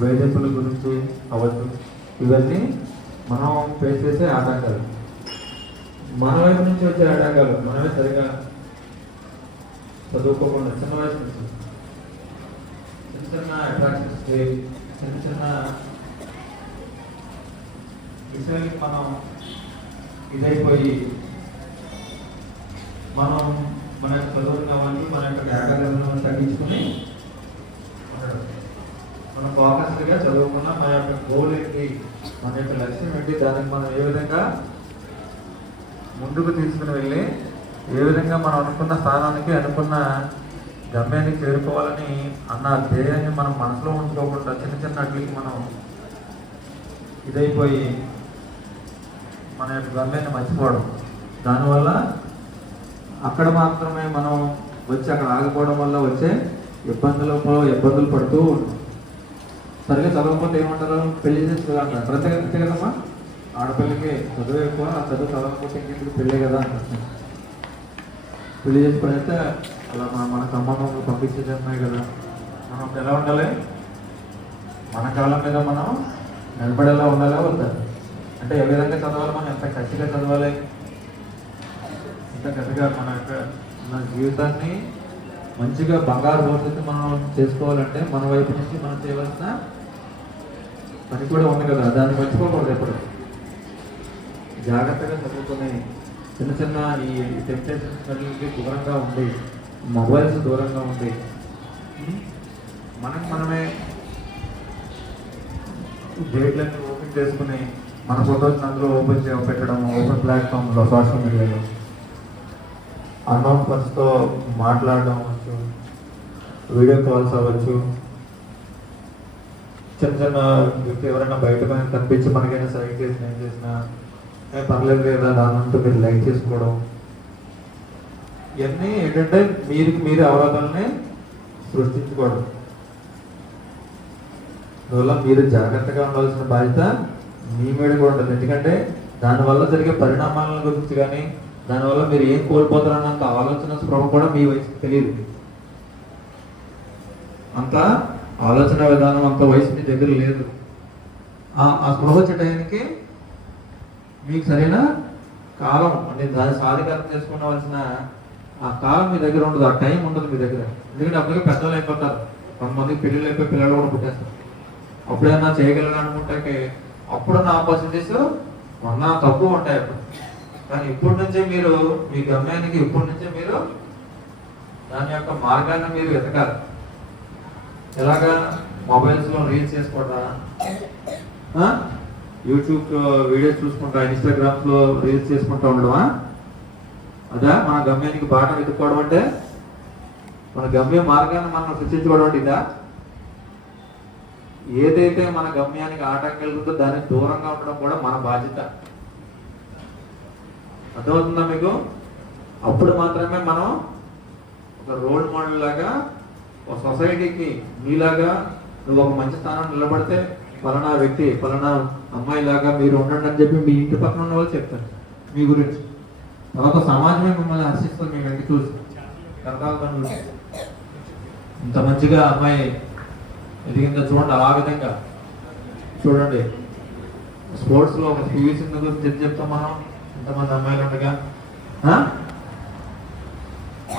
వేధింపుల గురించి అవ్వచ్చు. ఇవన్నీ మనం ఫేస్ చేసే ఆటంకాలు. మన వైపు నుంచి వచ్చే ఆటంకాలు మనమే సరిగా చదువుకోకుండా చిన్న వయసు నుంచి చిన్న అట్రాక్షన్స్, చిన్న విషయాలకి మనం ఇదైపోయి మనం మన యొక్క చదువులు కావాలి, మన యొక్క ఏకాగ్రతను తగ్గించుకుని మన ఫోకస్గా చదువుకున్న మన యొక్క గోల్ ఏంటి, మన యొక్క లక్ష్యం ఏంటి, దానికి మనం ఏ విధంగా ముందుకు తీసుకుని వెళ్ళి ఏ విధంగా మనం అనుకున్న స్థానానికి అనుకున్న గమ్యానికి చేరుకోవాలని అన్న ధ్యేయాన్ని మనం మనసులో ఉంచుకోకుండా చిన్న అట్లకి మనం ఇదైపోయి మన యొక్క గమ్యాన్ని మర్చిపోవడం, దానివల్ల అక్కడ మాత్రమే మనం వచ్చి అక్కడ ఆగిపోవడం వల్ల వచ్చే ఇబ్బందులు పడుతూ ఉంటాం. సరిగ్గా చదవకపోతే ఏమంటారు? పెళ్లి చేసుకోవాలంటారు. ప్రత్యేక కదమ్మా, ఆడపిల్లకి చదువు ఎక్కువ, ఆ చదువు చదవకపోతే ఇంకెందుకు పెళ్ళే కదా అంటారు. పెళ్లి చేసుకుని అలా మన సంబంధంలో పంపించేది ఉన్నాయి కదా. మనం ఎలా ఉండాలి? మన కాలం మీద మనం నిలబడేలా ఉండాలా వద్దా? అంటే ఏ విధంగా చదవాలి, మనం ఎంత కసిగా చదవాలి, ఎంత కసిగా మన జీవితాన్ని మంచిగా బంగారు భవిష్యత్తు మనం చేసుకోవాలంటే మన వైపు నుంచి మనం చేయవలసిన పని కూడా ఉంది కదా. దాన్ని మర్చిపోకూడదు. ఎప్పుడు జాగ్రత్తగా చదువుకుని చిన్న ఈ టెంప్టేషన్స్కి దూరంగా ఉండి, మొబైల్స్ దూరంగా ఉండి, మనమే డేట్లన్నీ ఓపెన్ చేసుకుని మన ఫొటోస్ అందులో పెట్టడం, ఓపెన్ ప్లాట్ఫామ్లో సోషల్ మీడియాలో అన్నోన్ పర్సన్తో మాట్లాడడం అవ్వచ్చు, వీడియో కాల్స్ అవ్వచ్చు, చిన్న వ్యక్తి ఎవరైనా బయట పైన కనిపించి మనకైనా సైట్ చేసిన ఏం చేసినా పర్లేదు లేదా దానంటూ మీరు లైక్ చేసుకోవడం, ఇవన్నీ ఏంటంటే మీరు అవరోధాలని సృష్టించుకోవడం. అందువల్ల మీరు జాగ్రత్తగా ఉండాల్సిన బాధ్యత మీ మీద కూడా ఉంటుంది. ఎందుకంటే దానివల్ల జరిగే పరిణామాల గురించి కానీ, దానివల్ల మీరు ఏం కోల్పోతారన్నంత ఆలోచన స్పృహ కూడా మీ వయసుకి తెలియదు. అంత ఆలోచన విధానం అంత వయసు మీ దగ్గర లేదు. ఆ స్పృహ వచ్చే టైంకి మీకు సరైన కాలం అంటే దాన్ని సాధికారం చేసుకోవాల్సిన ఆ కాలం మీ దగ్గర ఉండదు, ఆ టైం ఉండదు మీ దగ్గర. ఎందుకంటే అప్పటికే పెద్దలు అయిపోతారు, కొంతమందికి పెళ్ళిళ్ళు అయిపోయి పిల్లలు కూడా పుట్టేస్తారు. అప్పుడైనా చేయగలను అనుకుంటే అప్పుడున్న ఆపర్చునిటీస్ మొన్న తక్కువ ఉంటాయి అప్పుడు. కానీ ఇప్పటి నుంచే మీరు మీ గమ్యానికి ఇప్పటి నుంచే మీరు దాని యొక్క మార్గాన్ని మీరు వెతకాలి. ఎలాగా? మొబైల్స్లో రీల్స్ చేసుకోవటా, యూట్యూబ్ వీడియోస్ చూసుకుంటా, ఇన్స్టాగ్రామ్స్లో రీల్స్ చేసుకుంటా ఉండడమా? అదా మన గమ్యానికి బాట వెతుక్కోవడం అంటే? మన గమ్య మార్గాన్ని మనం సృష్టించుకోవడం అంటే ఇదా? ఏదైతే మన గమ్యానికి ఆటంకాలు ఉందో దానికి దూరంగా ఉండడం కూడా మన బాధ్యత. అర్థమవుతుందా మీకు? అప్పుడు మాత్రమే మనం ఒక రోల్ మోడల్ లాగా ఒక సొసైటీకి మీలాగా నువ్వు ఒక మంచి స్థానం నిలబడితే ఫలానా వ్యక్తి ఫలానా అమ్మాయి లాగా మీరు ఉండండి అని చెప్పి మీ ఇంటి పక్కన ఉన్న వాళ్ళు చెప్తారు మీ గురించి. తర్వాత సమాజమే మిమ్మల్ని హర్షిస్తుంది. మీ వెంట చూసి ఇంత మంచిగా అమ్మాయి ఎదిగిందో చూడండి. ఆ విధంగా చూడండి. స్పోర్ట్స్లో ఒక పీవీ సింధు గురించి చెప్తాం మనం. ఎంతమంది అమ్మాయిలు ఉండగా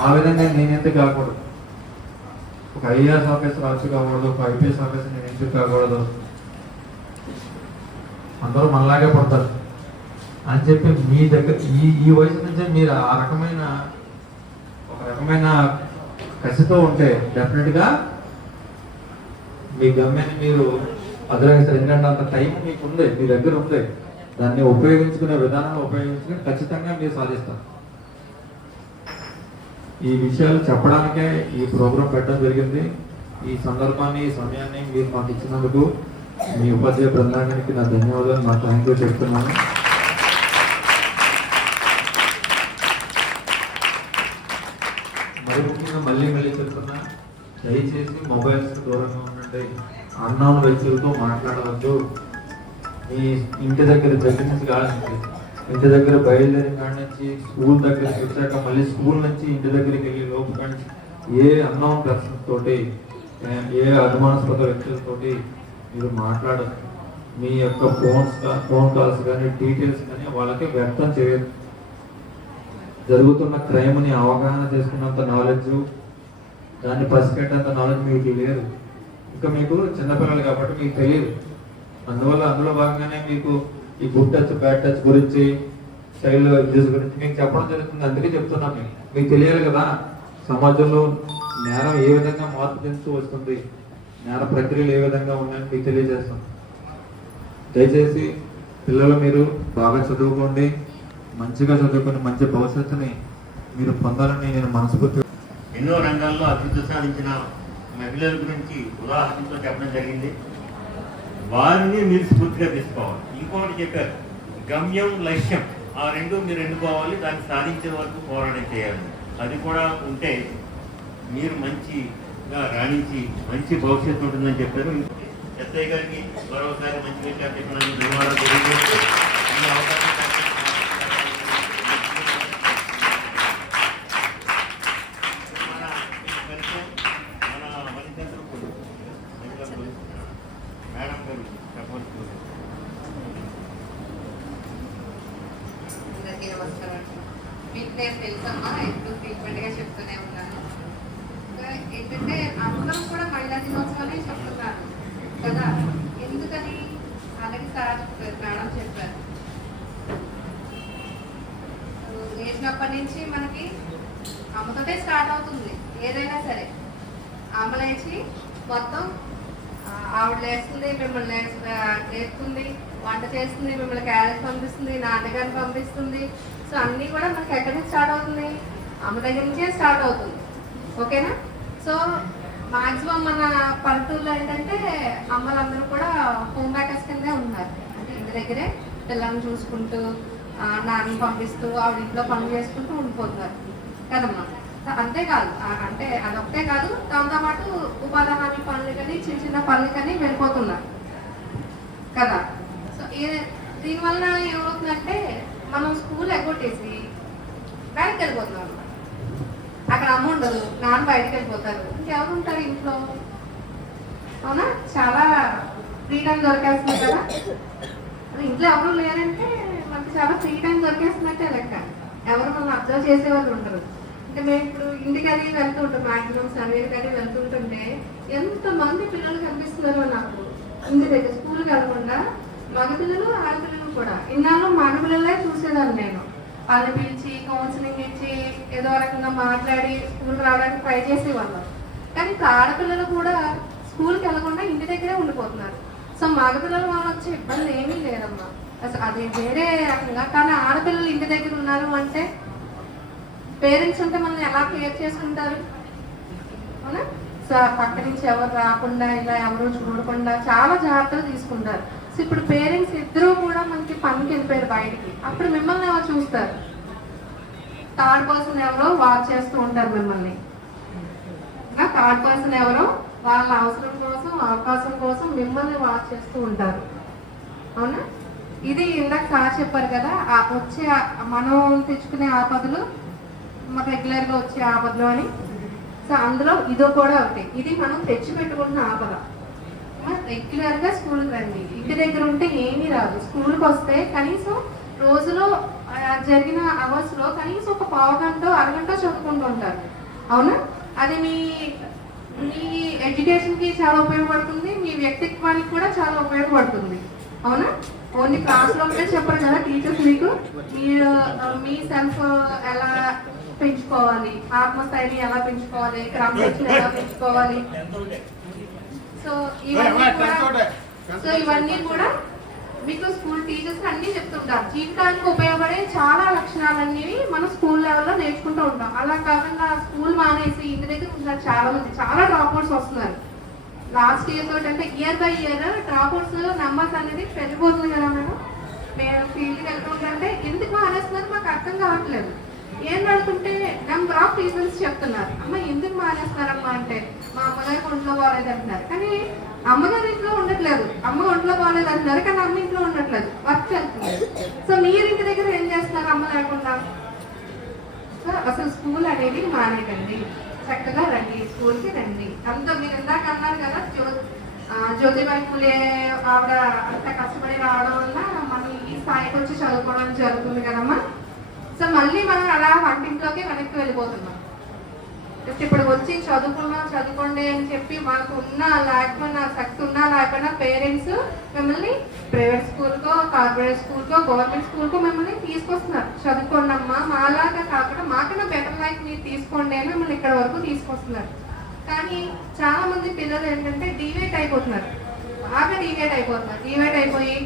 ఆ విధంగా నేను ఎందుకు కాకూడదు, ఒక ఐఏఎస్ ఆఫీసర్ రాజు కాకూడదు, ఒక ఐపీఎస్ ఆఫీసర్ నేను ఎందుకు కాకూడదు, అందరూ మనలాగే పడతారు అని చెప్పి మీ దగ్గర ఈ వయసు నుంచే మీరు ఆ రకమైన ఒక రకమైన కసితో ఉంటే డెఫినెట్గా మీ గమ్యాన్ని మీరు అధిరోహిస్తారు. ఎందుకంటే అంత టైం మీకు ఉంది, మీ దగ్గర ఉంది, దాన్ని ఉపయోగించుకునే విధానంలో ఉపయోగించుకుని ఖచ్చితంగా మీరు సాధిస్తారు. ఈ విషయాలు చెప్పడానికే ఈ ప్రోగ్రాం పెట్టడం జరిగింది. ఈ సందర్భాన్ని, ఈ సమయాన్ని మీరు మాకు ఇచ్చినందుకు మీ ఉపాధ్యాయ బృందానికి నా ధన్యవాదాలు, నా థ్యాంక్ యూ చెప్తున్నాను. మరి ముఖ్యంగా మళ్ళీ చెప్తున్నా, దయచేసి మొబైల్స్ దూరంగా ఉండండి. అన్నోన్ వ్యక్తులతో మాట్లాడవద్దు. మీ ఇంటి దగ్గర నుంచి కాదండి, ఇంటి దగ్గర బయలుదేరిన కాడి నుంచి స్కూల్ దగ్గరికి వచ్చాక మళ్ళీ స్కూల్ నుంచి ఇంటి దగ్గరికి వెళ్ళి లోపు కానీ ఏ అన్నోన్ పర్సన్ తోటి, ఏ అనుమానాస్పద వ్యక్తులతోటి మీరు మాట్లాడదు. మీ యొక్క ఫోన్ కాల్స్ కానీ డీటెయిల్స్ కానీ వాళ్ళకి వ్యక్తం చేయదు. జరుగుతున్న క్రైమ్ని అవగాహన చేసుకున్నంత నాలెడ్జ్, దాన్ని పసిగట్టేంత నాలెడ్జ్ మీకు లేదు. ఇంకా మీకు చిన్నపిల్లలు కాబట్టి మీకు తెలియదు. అందులో భాగంగానే మీకు ఈ గుడ్ టచ్, బ్యాడ్ టచ్ గురించి, చైల్డ్ అబ్యూస్ గురించి మీకు చెప్పడం జరుగుతుంది. అందుకే చెప్తున్నాం. మీకు తెలియాలి కదా సమాజంలో నేరం ఏ విధంగా మార్పు చెందుతూ వస్తుంది, నేర ప్రక్రియలు ఏ విధంగా ఉన్నాయని మీకు తెలియజేస్తాం. దయచేసి పిల్లలు మీరు బాగా చదువుకోండి, మంచిగా చదువుకొని మంచి భవిష్యత్తుని మీరు పొందాలని నేను మనస్ఫూర్తిగా. ఎన్నో రంగాల్లో అభివృద్ధి సాధించిన మహిళల గురించి ఉదాహరణతో చెప్పడం జరిగింది. వారిని మీరు స్ఫూర్తిగా తీసుకోవాలి. ఇంకోటి చెప్పారు, గమ్యం, లక్ష్యం, ఆ రెండు మీరు ఎన్నుకోవాలి, దాన్ని సాధించే వరకు పోరాటం చేయాలి. అది కూడా ఉంటే మీరు మంచిగా రాణించి మంచి భవిష్యత్తు ఉంటుందని చెప్పారు. ఎస్ఐ గారికి మరోసారి మంచి విషయాలు చెప్పినందుకు ధన్యవాదాలు తెలియజేస్తూ ఈ అవకాశం మేడం గారు చెప్పాల్సింది. అందరికీ నమస్కారం. మీకు నేను తెలుసమ్మా, ఎప్పుడు ఫ్రీక్వెంట్గా చెప్తూనే ఉన్నాను. ఏంటంటే అందరం కూడా మహిళా దినోత్సవాన్ని చెప్తున్నారు కదా. ఎందుకని అలాగే సార్ మేడం చెప్పారు, లేచినప్పటి నుంచి మనకి అమ్మతోటే స్టార్ట్ అవుతుంది ఏదైనా సరే. అమ్మ లేచి మొత్తం ఆవిడ లేస్తుంది, మిమ్మల్ని లేస్తుంది, వంట చేస్తుంది, మిమ్మల్ని క్యారేజ్ పంపిస్తుంది, నాన్నగారిని పంపిస్తుంది. సో అన్నీ కూడా మనకి ఎక్కడి నుంచి స్టార్ట్ అవుతుంది, అమ్మ దగ్గర నుంచే స్టార్ట్ అవుతుంది. ఓకేనా? సో మాక్సిమం మన పల్లెటూరులో ఏంటంటే అమ్మలందరూ కూడా హోమ్ మేకర్స్ కిందే ఉన్నారు. అంటే ఇంటి దగ్గరే పిల్లల్ని చూసుకుంటూ, నాన్నని పంపిస్తూ, ఆవిడ ఇంట్లో పనులు చేసుకుంటూ ఉండిపోతున్నారు కదమ్మా. అంతేకాదు, అంటే అదొక్కటే కాదు, దాంతోపాటు ఉపాధి హామీ పనులు కానీ చిన్న చిన్న పనులు కానీ వెళ్ళిపోతున్నారు కదా. సో దీనివల్ల ఏమవుతుందంటే మనం స్కూల్ ఎగ్గొట్టేసి బయటకు వెళ్ళిపోతున్నాం. అక్కడ అమ్మ ఉండదు, నాన్న బయటకు వెళ్ళిపోతారు, ఇంకెవరు ఉంటారు ఇంట్లో? అవునా? చాలా ఫ్రీ టైం దొరికేస్తుంది కదా. ఇంట్లో ఎవరు లేరంటే మనకి చాలా ఫ్రీ టైం దొరికేస్తున్నట్టే లెక్క. ఎవరు మనం అబ్జర్వ్ చేసేవాళ్ళు ఉంటారు. అంటే మేము ఇప్పుడు ఇంటికి అది వెళ్తుంటాం, మాక్సిమం సర్వేకి అది వెళ్తుంటుంటే ఎంతమంది పిల్లలు కనిపిస్తున్నారో నాకు ఇంటి దగ్గర. స్కూల్కి వెళ్ళకుండా మగపిల్లలు, ఆడపిల్లలు కూడా. ఇన్నాళ్ళు మగపిల్లలే చూసేదాన్ని నేను. వాళ్ళని పిలిచి కౌన్సిలింగ్ ఇచ్చి ఏదో రకంగా మాట్లాడి స్కూల్ రావడానికి ట్రై చేసేవాళ్ళం. కానీ ఇప్పుడు ఆడపిల్లలు కూడా స్కూల్కి వెళ్ళకుండా ఇంటి దగ్గరే ఉండిపోతున్నారు. సో మగపిల్లలు వాళ్ళు వచ్చే ఇబ్బంది ఏమీ లేదమ్మా, అసలు అది వేరే రకంగా. కానీ ఆడపిల్లలు ఇంటి దగ్గర ఉన్నారు అంటే పేరెంట్స్ ఉంటే మనల్ని ఎలా కేర్ చేసుకుంటారు, అవునా? సో పక్క నుంచి ఎవరు రాకుండా, ఇలా ఎవరు చూడకుండా చాలా జాగ్రత్తలు తీసుకుంటారు. సో ఇప్పుడు పేరెంట్స్ ఇద్దరూ కూడా మనకి పనికి వెళ్ళిపోయారు బయటికి. అప్పుడు మిమ్మల్ని ఎవరు చూస్తారు? థర్డ్ పర్సన్ ఎవరో వాచ్ చేస్తూ ఉంటారు మిమ్మల్ని. థర్డ్ పర్సన్ ఎవరో వాళ్ళ అవసరం కోసం, అవకాశం కోసం మిమ్మల్ని వాచ్ చేస్తూ ఉంటారు, అవునా? ఇది ఇందాక సార్ చెప్పారు కదా, వచ్చే మనం తెచ్చుకునే ఆపదలు మాకు రెగ్యులర్గా వచ్చే ఆపదలు అని. సో అందులో ఇదో కూడా ఒకటి. ఇది మనం తెచ్చి పెట్టుకుంటున్న ఆపద. రెగ్యులర్గా స్కూల్కి రండి. ఇంటి దగ్గర ఉంటే ఏమీ రాదు. స్కూల్కి వస్తే కనీసం రోజులో జరిగిన అవర్స్లో కనీసం ఒక పావు గంట అరగంట చదువుకుంటూ ఉంటారు. అవునా? అది మీ మీ ఎడ్యుకేషన్కి చాలా ఉపయోగపడుతుంది, మీ వ్యక్తిత్వానికి కూడా చాలా ఉపయోగపడుతుంది. అవునా? ఓన్లీ క్లాస్లో ఉంటే చెప్పరు కదా టీచర్స్ మీకు, మీరు మీ సెల్ఫ్ ఎలా పెంచుకోవాలి, ఆత్మస్థాయిని ఎలా పెంచుకోవాలి, క్రమశిక్షణ ఎలా పెంచుకోవాలి, ఇవన్నీ కూడా మీకు స్కూల్ టీచర్స్ అన్ని చెప్తుంటారు. జీవితానికి ఉపయోగపడే చాలా లక్షణాలన్నీ మనం స్కూల్ లెవెల్లో నేర్చుకుంటూ ఉంటాం. అలా కాకుండా స్కూల్ మానేసి ఇంటి దగ్గర ఉంటున్నారు చాలా మంది, చాలా డ్రాప్అవుట్స్ వస్తున్నారు. లాస్ట్ ఇయర్ తోటి అంటే year by year dropouts numbers అనేది పెరిగిపోతుంది కదా మేడం. మేము ఫీల్డ్కి వెళ్తుంటే ఎందుకు మానేస్తున్నారు మాకు అర్థం కావట్లేదు. ఏం అడుగుతుంటే నెంబర్ ఆఫ్ రీజన్స్ చెప్తున్నారు. అమ్మ ఎందుకు మానేస్తున్నారమ్మా అంటే మా అమ్మగారికి ఒంట్లో బాగాలేదు అంటున్నారు. కానీ అమ్మగారి ఇంట్లో ఉండట్లేదు, అమ్మ ఒంట్లో బాగాలేదు అంటున్నారు, కానీ అమ్మ ఇంట్లో ఉండట్లేదు, వర్క్ వెళ్తున్నారు. సో మీరు ఇంటి దగ్గర ఏం చేస్తున్నారు అమ్మ లేకుండా? సో అసలు స్కూల్ అనేది మానేయండి, చక్కగా రండి, స్కూల్కి రండి. అంత మీరు ఇందాక అన్నారు కదా జ్యోతిబాయి ఫులే ఆవిడ అంత కష్టపడి రావడం వల్ల మనం ఈ స్థాయికి వచ్చి చదువుకోవడం జరుగుతుంది కదమ్మా. సో మళ్ళీ మనం అలా వంటింట్లోకి వెనక్కి వెళ్ళిపోతున్నాం. జస్ట్ ఇప్పుడు వచ్చి చదువుకోండి అని చెప్పి మాకు ఉన్నా లేకపోయినా శక్తి ఉన్నా లేకపోయినా పేరెంట్స్ మిమ్మల్ని ప్రైవేట్ స్కూల్కో, కార్పొరేట్ స్కూల్కో, గవర్నమెంట్ స్కూల్కో మిమ్మల్ని తీసుకొస్తున్నారు. చదువుకోండి అమ్మా, మాలాగా కాకుండా మాకన్నా బెటర్ లైఫ్ మీరు తీసుకోండి అని మిమ్మల్ని ఇక్కడ వరకు తీసుకొస్తున్నారు. కానీ చాలా మంది పిల్లలు ఏంటంటే డివేట్ అయిపోతున్నారు, బాగా డివేట్ అయిపోయి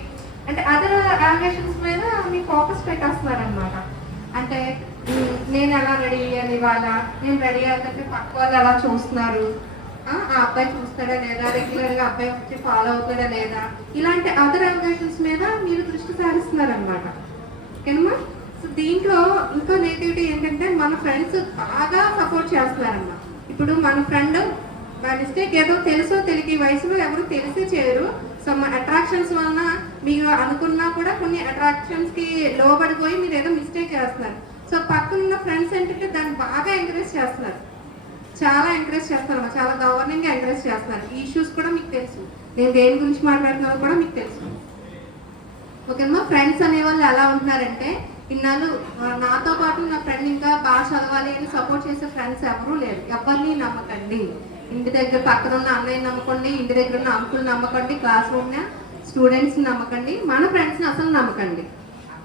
అంటే అదర్ యావిగేషన్స్ మీద మీ ఫోకస్ పెట్టేస్తున్నారు అనమాట. అంటే నేను ఎలా రెడీ అయ్యాను ఇవాళ, నేను రెడీ అయ్యాలంటే పక్క వాళ్ళు ఎలా చూస్తున్నారు, ఆ అబ్బాయి చూస్తాడా లేదా, రెగ్యులర్గా అబ్బాయి వచ్చి ఫాలో అవుతాడా లేదా, ఇలాంటి అదర్ యావిగేషన్స్ మీద మీరు దృష్టి సారిస్తున్నారు అనమాట. ఓకేనమ్మా? సో దీంట్లో ఇంకో నెగిటివిటీ ఏంటంటే మన ఫ్రెండ్స్ బాగా సపోర్ట్ చేస్తున్నారమ్మా. ఇప్పుడు మన ఫ్రెండ్ మిస్టేక్ ఏదో తెలుసో తెలియక ఈ వయసులో ఎవరు తెలిసి చేయరు. సో మన అట్రాక్షన్స్ వలన మీరు అనుకున్నా కూడా కొన్ని అట్రాక్షన్స్కి లోబడిపోయి మీరు ఏదో మిస్టేక్ చేస్తున్నారు. సో పక్కన ఉన్న ఫ్రెండ్స్ ఏంటంటే దాన్ని బాగా ఎంకరేజ్ చేస్తున్నారు, చాలా ఎంకరేజ్ చేస్తున్నారు, చాలా గవర్నింగ్గా ఎంకరేజ్ చేస్తున్నారు. ఈ ఇష్యూస్ కూడా మీకు తెలుసు, నేను దేని గురించి మాట్లాడుతున్నాను కూడా మీకు తెలుసు. ఓకేమ్మా? ఫ్రెండ్స్ అనేవాళ్ళు ఎలా ఉంటున్నారంటే ఇన్నాళ్ళు నాతో పాటు నా ఫ్రెండ్ ఇంకా బాగా చదవాలి అని సపోర్ట్ చేసే ఫ్రెండ్స్ ఎవరూ లేరు. ఎవరిని నమ్మకండి. ఇంటి దగ్గర పక్కన ఉన్న అన్నయ్య నమ్మకండి, ఇంటి దగ్గర ఉన్న అంకుల్ నమ్మకండి, క్లాస్ రూమ్ స్టూడెంట్స్ని నమ్మకండి, మన ఫ్రెండ్స్ని అసలు నమ్మకండి.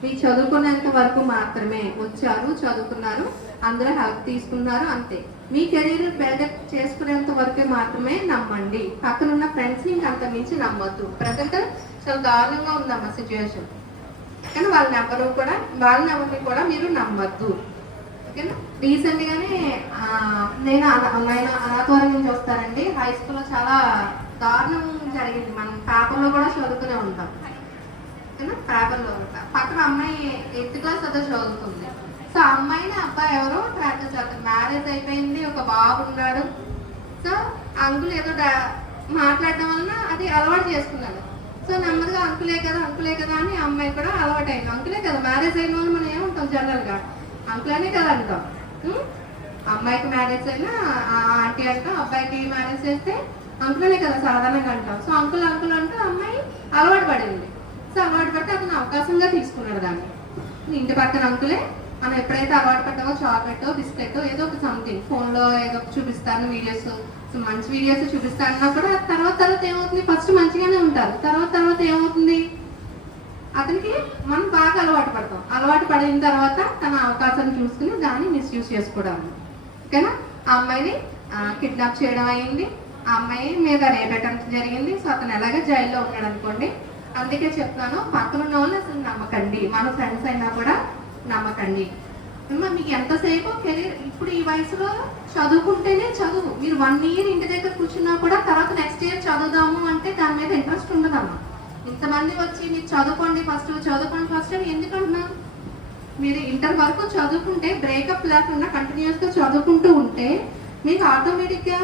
మీరు చదువుకునేంత వరకు మాత్రమే వచ్చారు, చదువుకున్నారు, అందరూ హెల్ప్ తీసుకున్నారు, అంతే. మీ కెరీర్ బిల్డప్ చేసుకునేంత వరకే మాత్రమే నమ్మండి. పక్కన ఉన్న ఫ్రెండ్స్ని ఇంకంత మించి నమ్మొద్దు. ప్రజెంట్ చాలా దారుణంగా ఉందమ్మా సిచ్యువేషన్. కానీ వాళ్ళని ఎవరిని కూడా మీరు నమ్మద్దు. ఓకేనా? రీసెంట్గానే నేను అనాథవరం నుంచి వస్తానండి. హై స్కూల్లో చాలా దారుణం జరిగింది. మనం పేపర్లో కూడా చదువుతూనే ఉంటాం. ఓకేనా? పేపర్లో పక్కన అమ్మాయి 8th క్లాస్ అదే చదువుతుంది. సో అమ్మాయిని అబ్బాయి ఎవరో ట్రాక్ చేస్తారు. మ్యారేజ్ అయిపోయింది, ఒక బాబు ఉన్నాడు. సో అంకుల్ ఏదో మాట్లాడడం వలన అది అలవాటు చేసుకున్నాడు. సో నెమ్మదిగా అంకులే కదా అని అమ్మాయి కూడా అలవాటు అయింది. అంకులే కదా, మ్యారేజ్ అయిన వాళ్ళు మనం ఏముంటాం జనరల్గా అంకులనే కదా అంటాం. అమ్మాయికి మ్యారేజ్ అయినా ఆంటీ అంటాం, అబ్బాయికి మ్యారేజ్ చేస్తే అంకులనే కదా సాధారణంగా అంటాం. సో అంకుల్ అంటూ అమ్మాయి అలవాటు పడింది. సో అలవాటు పడితే అతను అవకాశంగా తీసుకున్నాడు దాన్ని. ఇంటి పక్కన అంకులే మనం ఎప్పుడైతే అలవాటు పడ్డామో చాక్లెట్, బిస్కెట్ ఏదో ఒక సంథింగ్ ఫోన్లో ఏదో చూపిస్తాను వీడియోస్, మంచి వీడియోస్ చూపిస్తాను కూడా తర్వాత ఏమవుతుంది, ఫస్ట్ మంచిగానే ఉంటారు, తర్వాత ఏమవుతుంది, అతనికి మనం బాగా అలవాటు పడతాం. అలవాటు పడిన తర్వాత తన అవకాశాన్ని చూసుకుని దాన్ని మిస్యూజ్ చేసుకోవడం. ఓకేనా? ఆ అమ్మాయిని కిడ్నాప్ చేయడం అయింది, ఆ అమ్మాయి మీద రేప్ అటెంప్ట్ జరిగింది. సో అతను ఎలాగ జైల్లో ఉన్నాడు అనుకోండి. అందుకే చెప్తాను, పక్కన ఉన్న వాళ్ళు అసలు నమ్మకండి, మన ఫ్రెండ్స్ అయినా కూడా నమ్మకండి. మీకు ఎంతసేపు కెరీర్ ఇప్పుడు ఈ వయసులో చదువుకుంటేనే చదువు. మీరు 1 year ఇంటి దగ్గర కూర్చున్నా కూడా తర్వాత నెక్స్ట్ ఇయర్ చదువుదాము అంటే దాని మీద ఇంట్రెస్ట్ ఉండదమ్మా. ఇంతమంది వచ్చి మీరు చదువుకోండి ఫస్ట్ అని ఎందుకు అంటున్నాను? మీరు ఇంటర్ వరకు చదువుకుంటే బ్రేకప్ లేకుండా కంటిన్యూస్గా చదువుకుంటూ ఉంటే మీకు ఆటోమేటిక్గా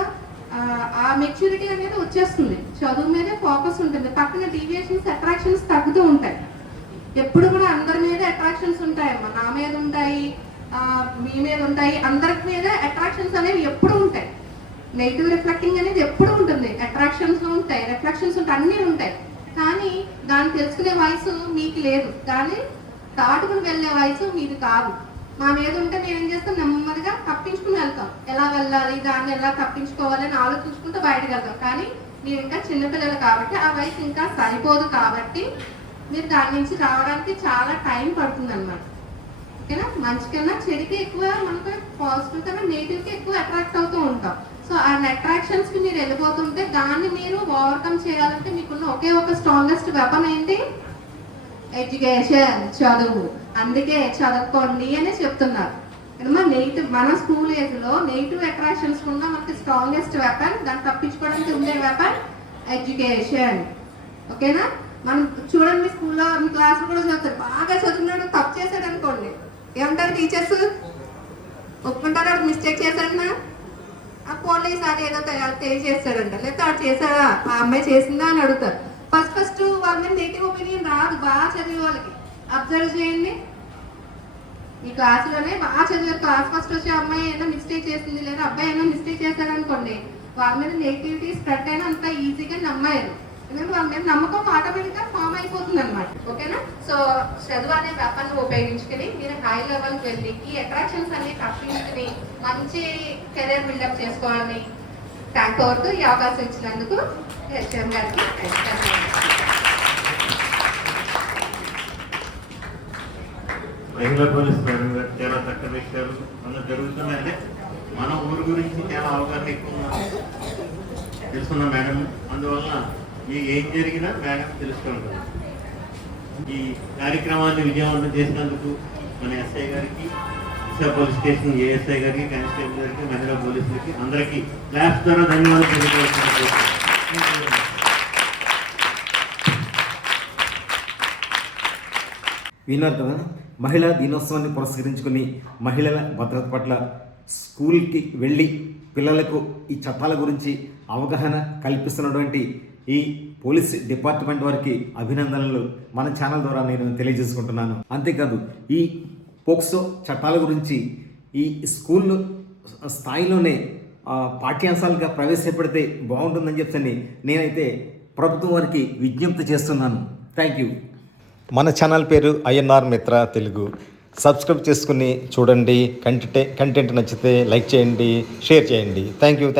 ఆ మెచ్యూరిటీ అనేది వచ్చేస్తుంది. చదువు మీదే ఫోకస్ ఉంటుంది. పక్కన డీవియేషన్స్, అట్రాక్షన్స్ తగ్గుతూ ఉంటాయి. ఎప్పుడు కూడా అందరి మీద అట్రాక్షన్స్ ఉంటాయమ్మా. నా మీద ఉంటాయి, మీ మీద ఉంటాయి, అందరికి మీద అట్రాక్షన్స్ అనేవి ఎప్పుడు ఉంటాయి. నెగిటివ్ రిఫ్లెక్టింగ్ అనేది ఎప్పుడు ఉంటుంది. అట్రాక్షన్స్ ఉంటాయి, రిఫ్లెక్షన్స్ ఉంటాయి, అన్నీ ఉంటాయి. కానీ దాన్ని తెలుసుకునే వయసు మీకు లేదు. కానీ దాటుకుని వెళ్ళే వయసు మీది కాదు. మా మీద ఉంటే మేము ఏం చేస్తాం, నెమ్మదిగా తప్పించుకుని వెళ్తాం. ఎలా వెళ్ళాలి, దాన్ని ఎలా తప్పించుకోవాలి అని ఆలోచించుకుంటూ బయటకు వెళ్తాం. కానీ మీరు ఇంకా చిన్నపిల్లలు కాబట్టి ఆ వయసు ఇంకా సరిపోదు కాబట్టి మీరు దాని నుంచి రావడానికి చాలా టైం పడుతుంది అన్నమాట. ఓకేనా? మంచి కన్నా చెడుకి ఎక్కువ మనకు పాజిటివ్ కన్నా నెగిటివ్కి ఎక్కువ అట్రాక్ట్ అవుతూ ఉంటాం. సో ఆ అట్రాక్షన్స్కి మీరు వెళ్ళిపోతుంటే దాన్ని మీరు ఓవర్కమ్ చేయాలంటే మీకున్న ఒకే ఒక స్ట్రాంగెస్ట్ వెపన్ ఏంటి? ఎడ్యుకేషన్, చదువు. అందుకే చదువుకోండి అని చెప్తున్నారు. మన స్కూల్ ఏజ్లో నెగిటివ్ అట్రాక్షన్స్ ఉన్న మనకి స్ట్రాంగెస్ట్ వెపన్, దాన్ని తప్పించుకోవడానికి ఉండే వెపన్ ఎడ్యుకేషన్. ఓకేనా? మనం చూడండి, మీ స్కూల్లో మీ క్లాస్లో కూడా చదువుతారు. బాగా చదువుతున్నాడు, తప్పు చేశాడు అనుకోండి, ఏమంటారు టీచర్స్? ఒప్పుకుంటారు వాడు మిస్టేక్ చేశాడన్నా, ఆ ఫోన్లో ఈసారి ఏదో చేస్తాడంట, లేకపోతే వాడు చేశాడా, ఆ అమ్మాయి చేసిందా అని అడుగుతారు. ఫస్ట్ వాళ్ళ మీద నెగిటివ్ ఒపీనియన్ రాదు. బాగా చదివే వాళ్ళకి అబ్జర్వ్ చేయండి. ఈ క్లాస్లోనే బాగా చదివారు, క్లాస్ ఫస్ట్ వచ్చే అమ్మాయి అయినా మిస్టేక్ చేసింది లేదా అబ్బాయి అయినా మిస్టేక్ చేశాడు అనుకోండి, వాళ్ళ మీద నెగిటివిటీ స్ప్రెడ్ అయినా అంత ఈజీగా నమ్మారు. ఎందుకంటే వాళ్ళ మీద నమ్మకం ఆటోమేటిక్గా ఫామ్ అయిపోతుంది అనమాట. ఓకేనా? సో చదువు అనే వెపన్ ఉపయోగించుకుని మీరు హై లెవెల్కి వెళ్ళి ఈ అట్రాక్షన్స్ అన్ని తప్పించుకుని మంచి కెరీర్ బిల్డప్ చేసుకోవాలని థ్యాంక్ అవుతూ ఈ అవకాశం ఇచ్చినందుకు హెచ్ఎం గారికి మహిళా పోలీస్ మేడం గారు చాలా చక్కటి విషయాలు మనం జరుగుతున్నాయంటే మన ఊరు గురించి చాలా అవగాహన ఎక్కువ తెలుసుకున్న మేడం. అందువలన ఏం జరిగినా మేడం తెలుసుకుంటాం. ఈ కార్యక్రమాన్ని విజయవంతం చేసినందుకు మన ఎస్ఐ గారికి, దిశ పోలీస్ స్టేషన్ ఏఎస్ఐ గారికి, కానిస్టేబుల్ గారికి, మహిళా పోలీసులకి అందరికీ క్లాస్ ద్వారా ధన్యవాదాలు తెలియజేస్తున్నాను. విన్నారు కదా, మహిళా దినోత్సవాన్ని పురస్కరించుకుని మహిళల భద్రత పట్ల స్కూల్కి వెళ్ళి పిల్లలకు ఈ చట్టాల గురించి అవగాహన కల్పిస్తున్నటువంటి ఈ పోలీస్ డిపార్ట్మెంట్ వారికి అభినందనలు మన ఛానల్ ద్వారా నేను తెలియజేసుకుంటున్నాను. అంతేకాదు, ఈ పోక్సో చట్టాల గురించి ఈ స్కూల్ స్థాయిలోనే పాఠ్యాంశాలుగా ప్రవేశపెడితే బాగుంటుందని చెప్పని నేనైతే ప్రభుత్వం వారికి విజ్ఞప్తి చేస్తున్నాను. Thank you. మన ఛానల్ పేరు ఐఎన్ఆర్ మిత్ర తెలుగు. సబ్స్క్రైబ్ చేసుకుని చూడండి. కంటెంట్ నచ్చితే లైక్ చేయండి, షేర్ చేయండి. Thank you.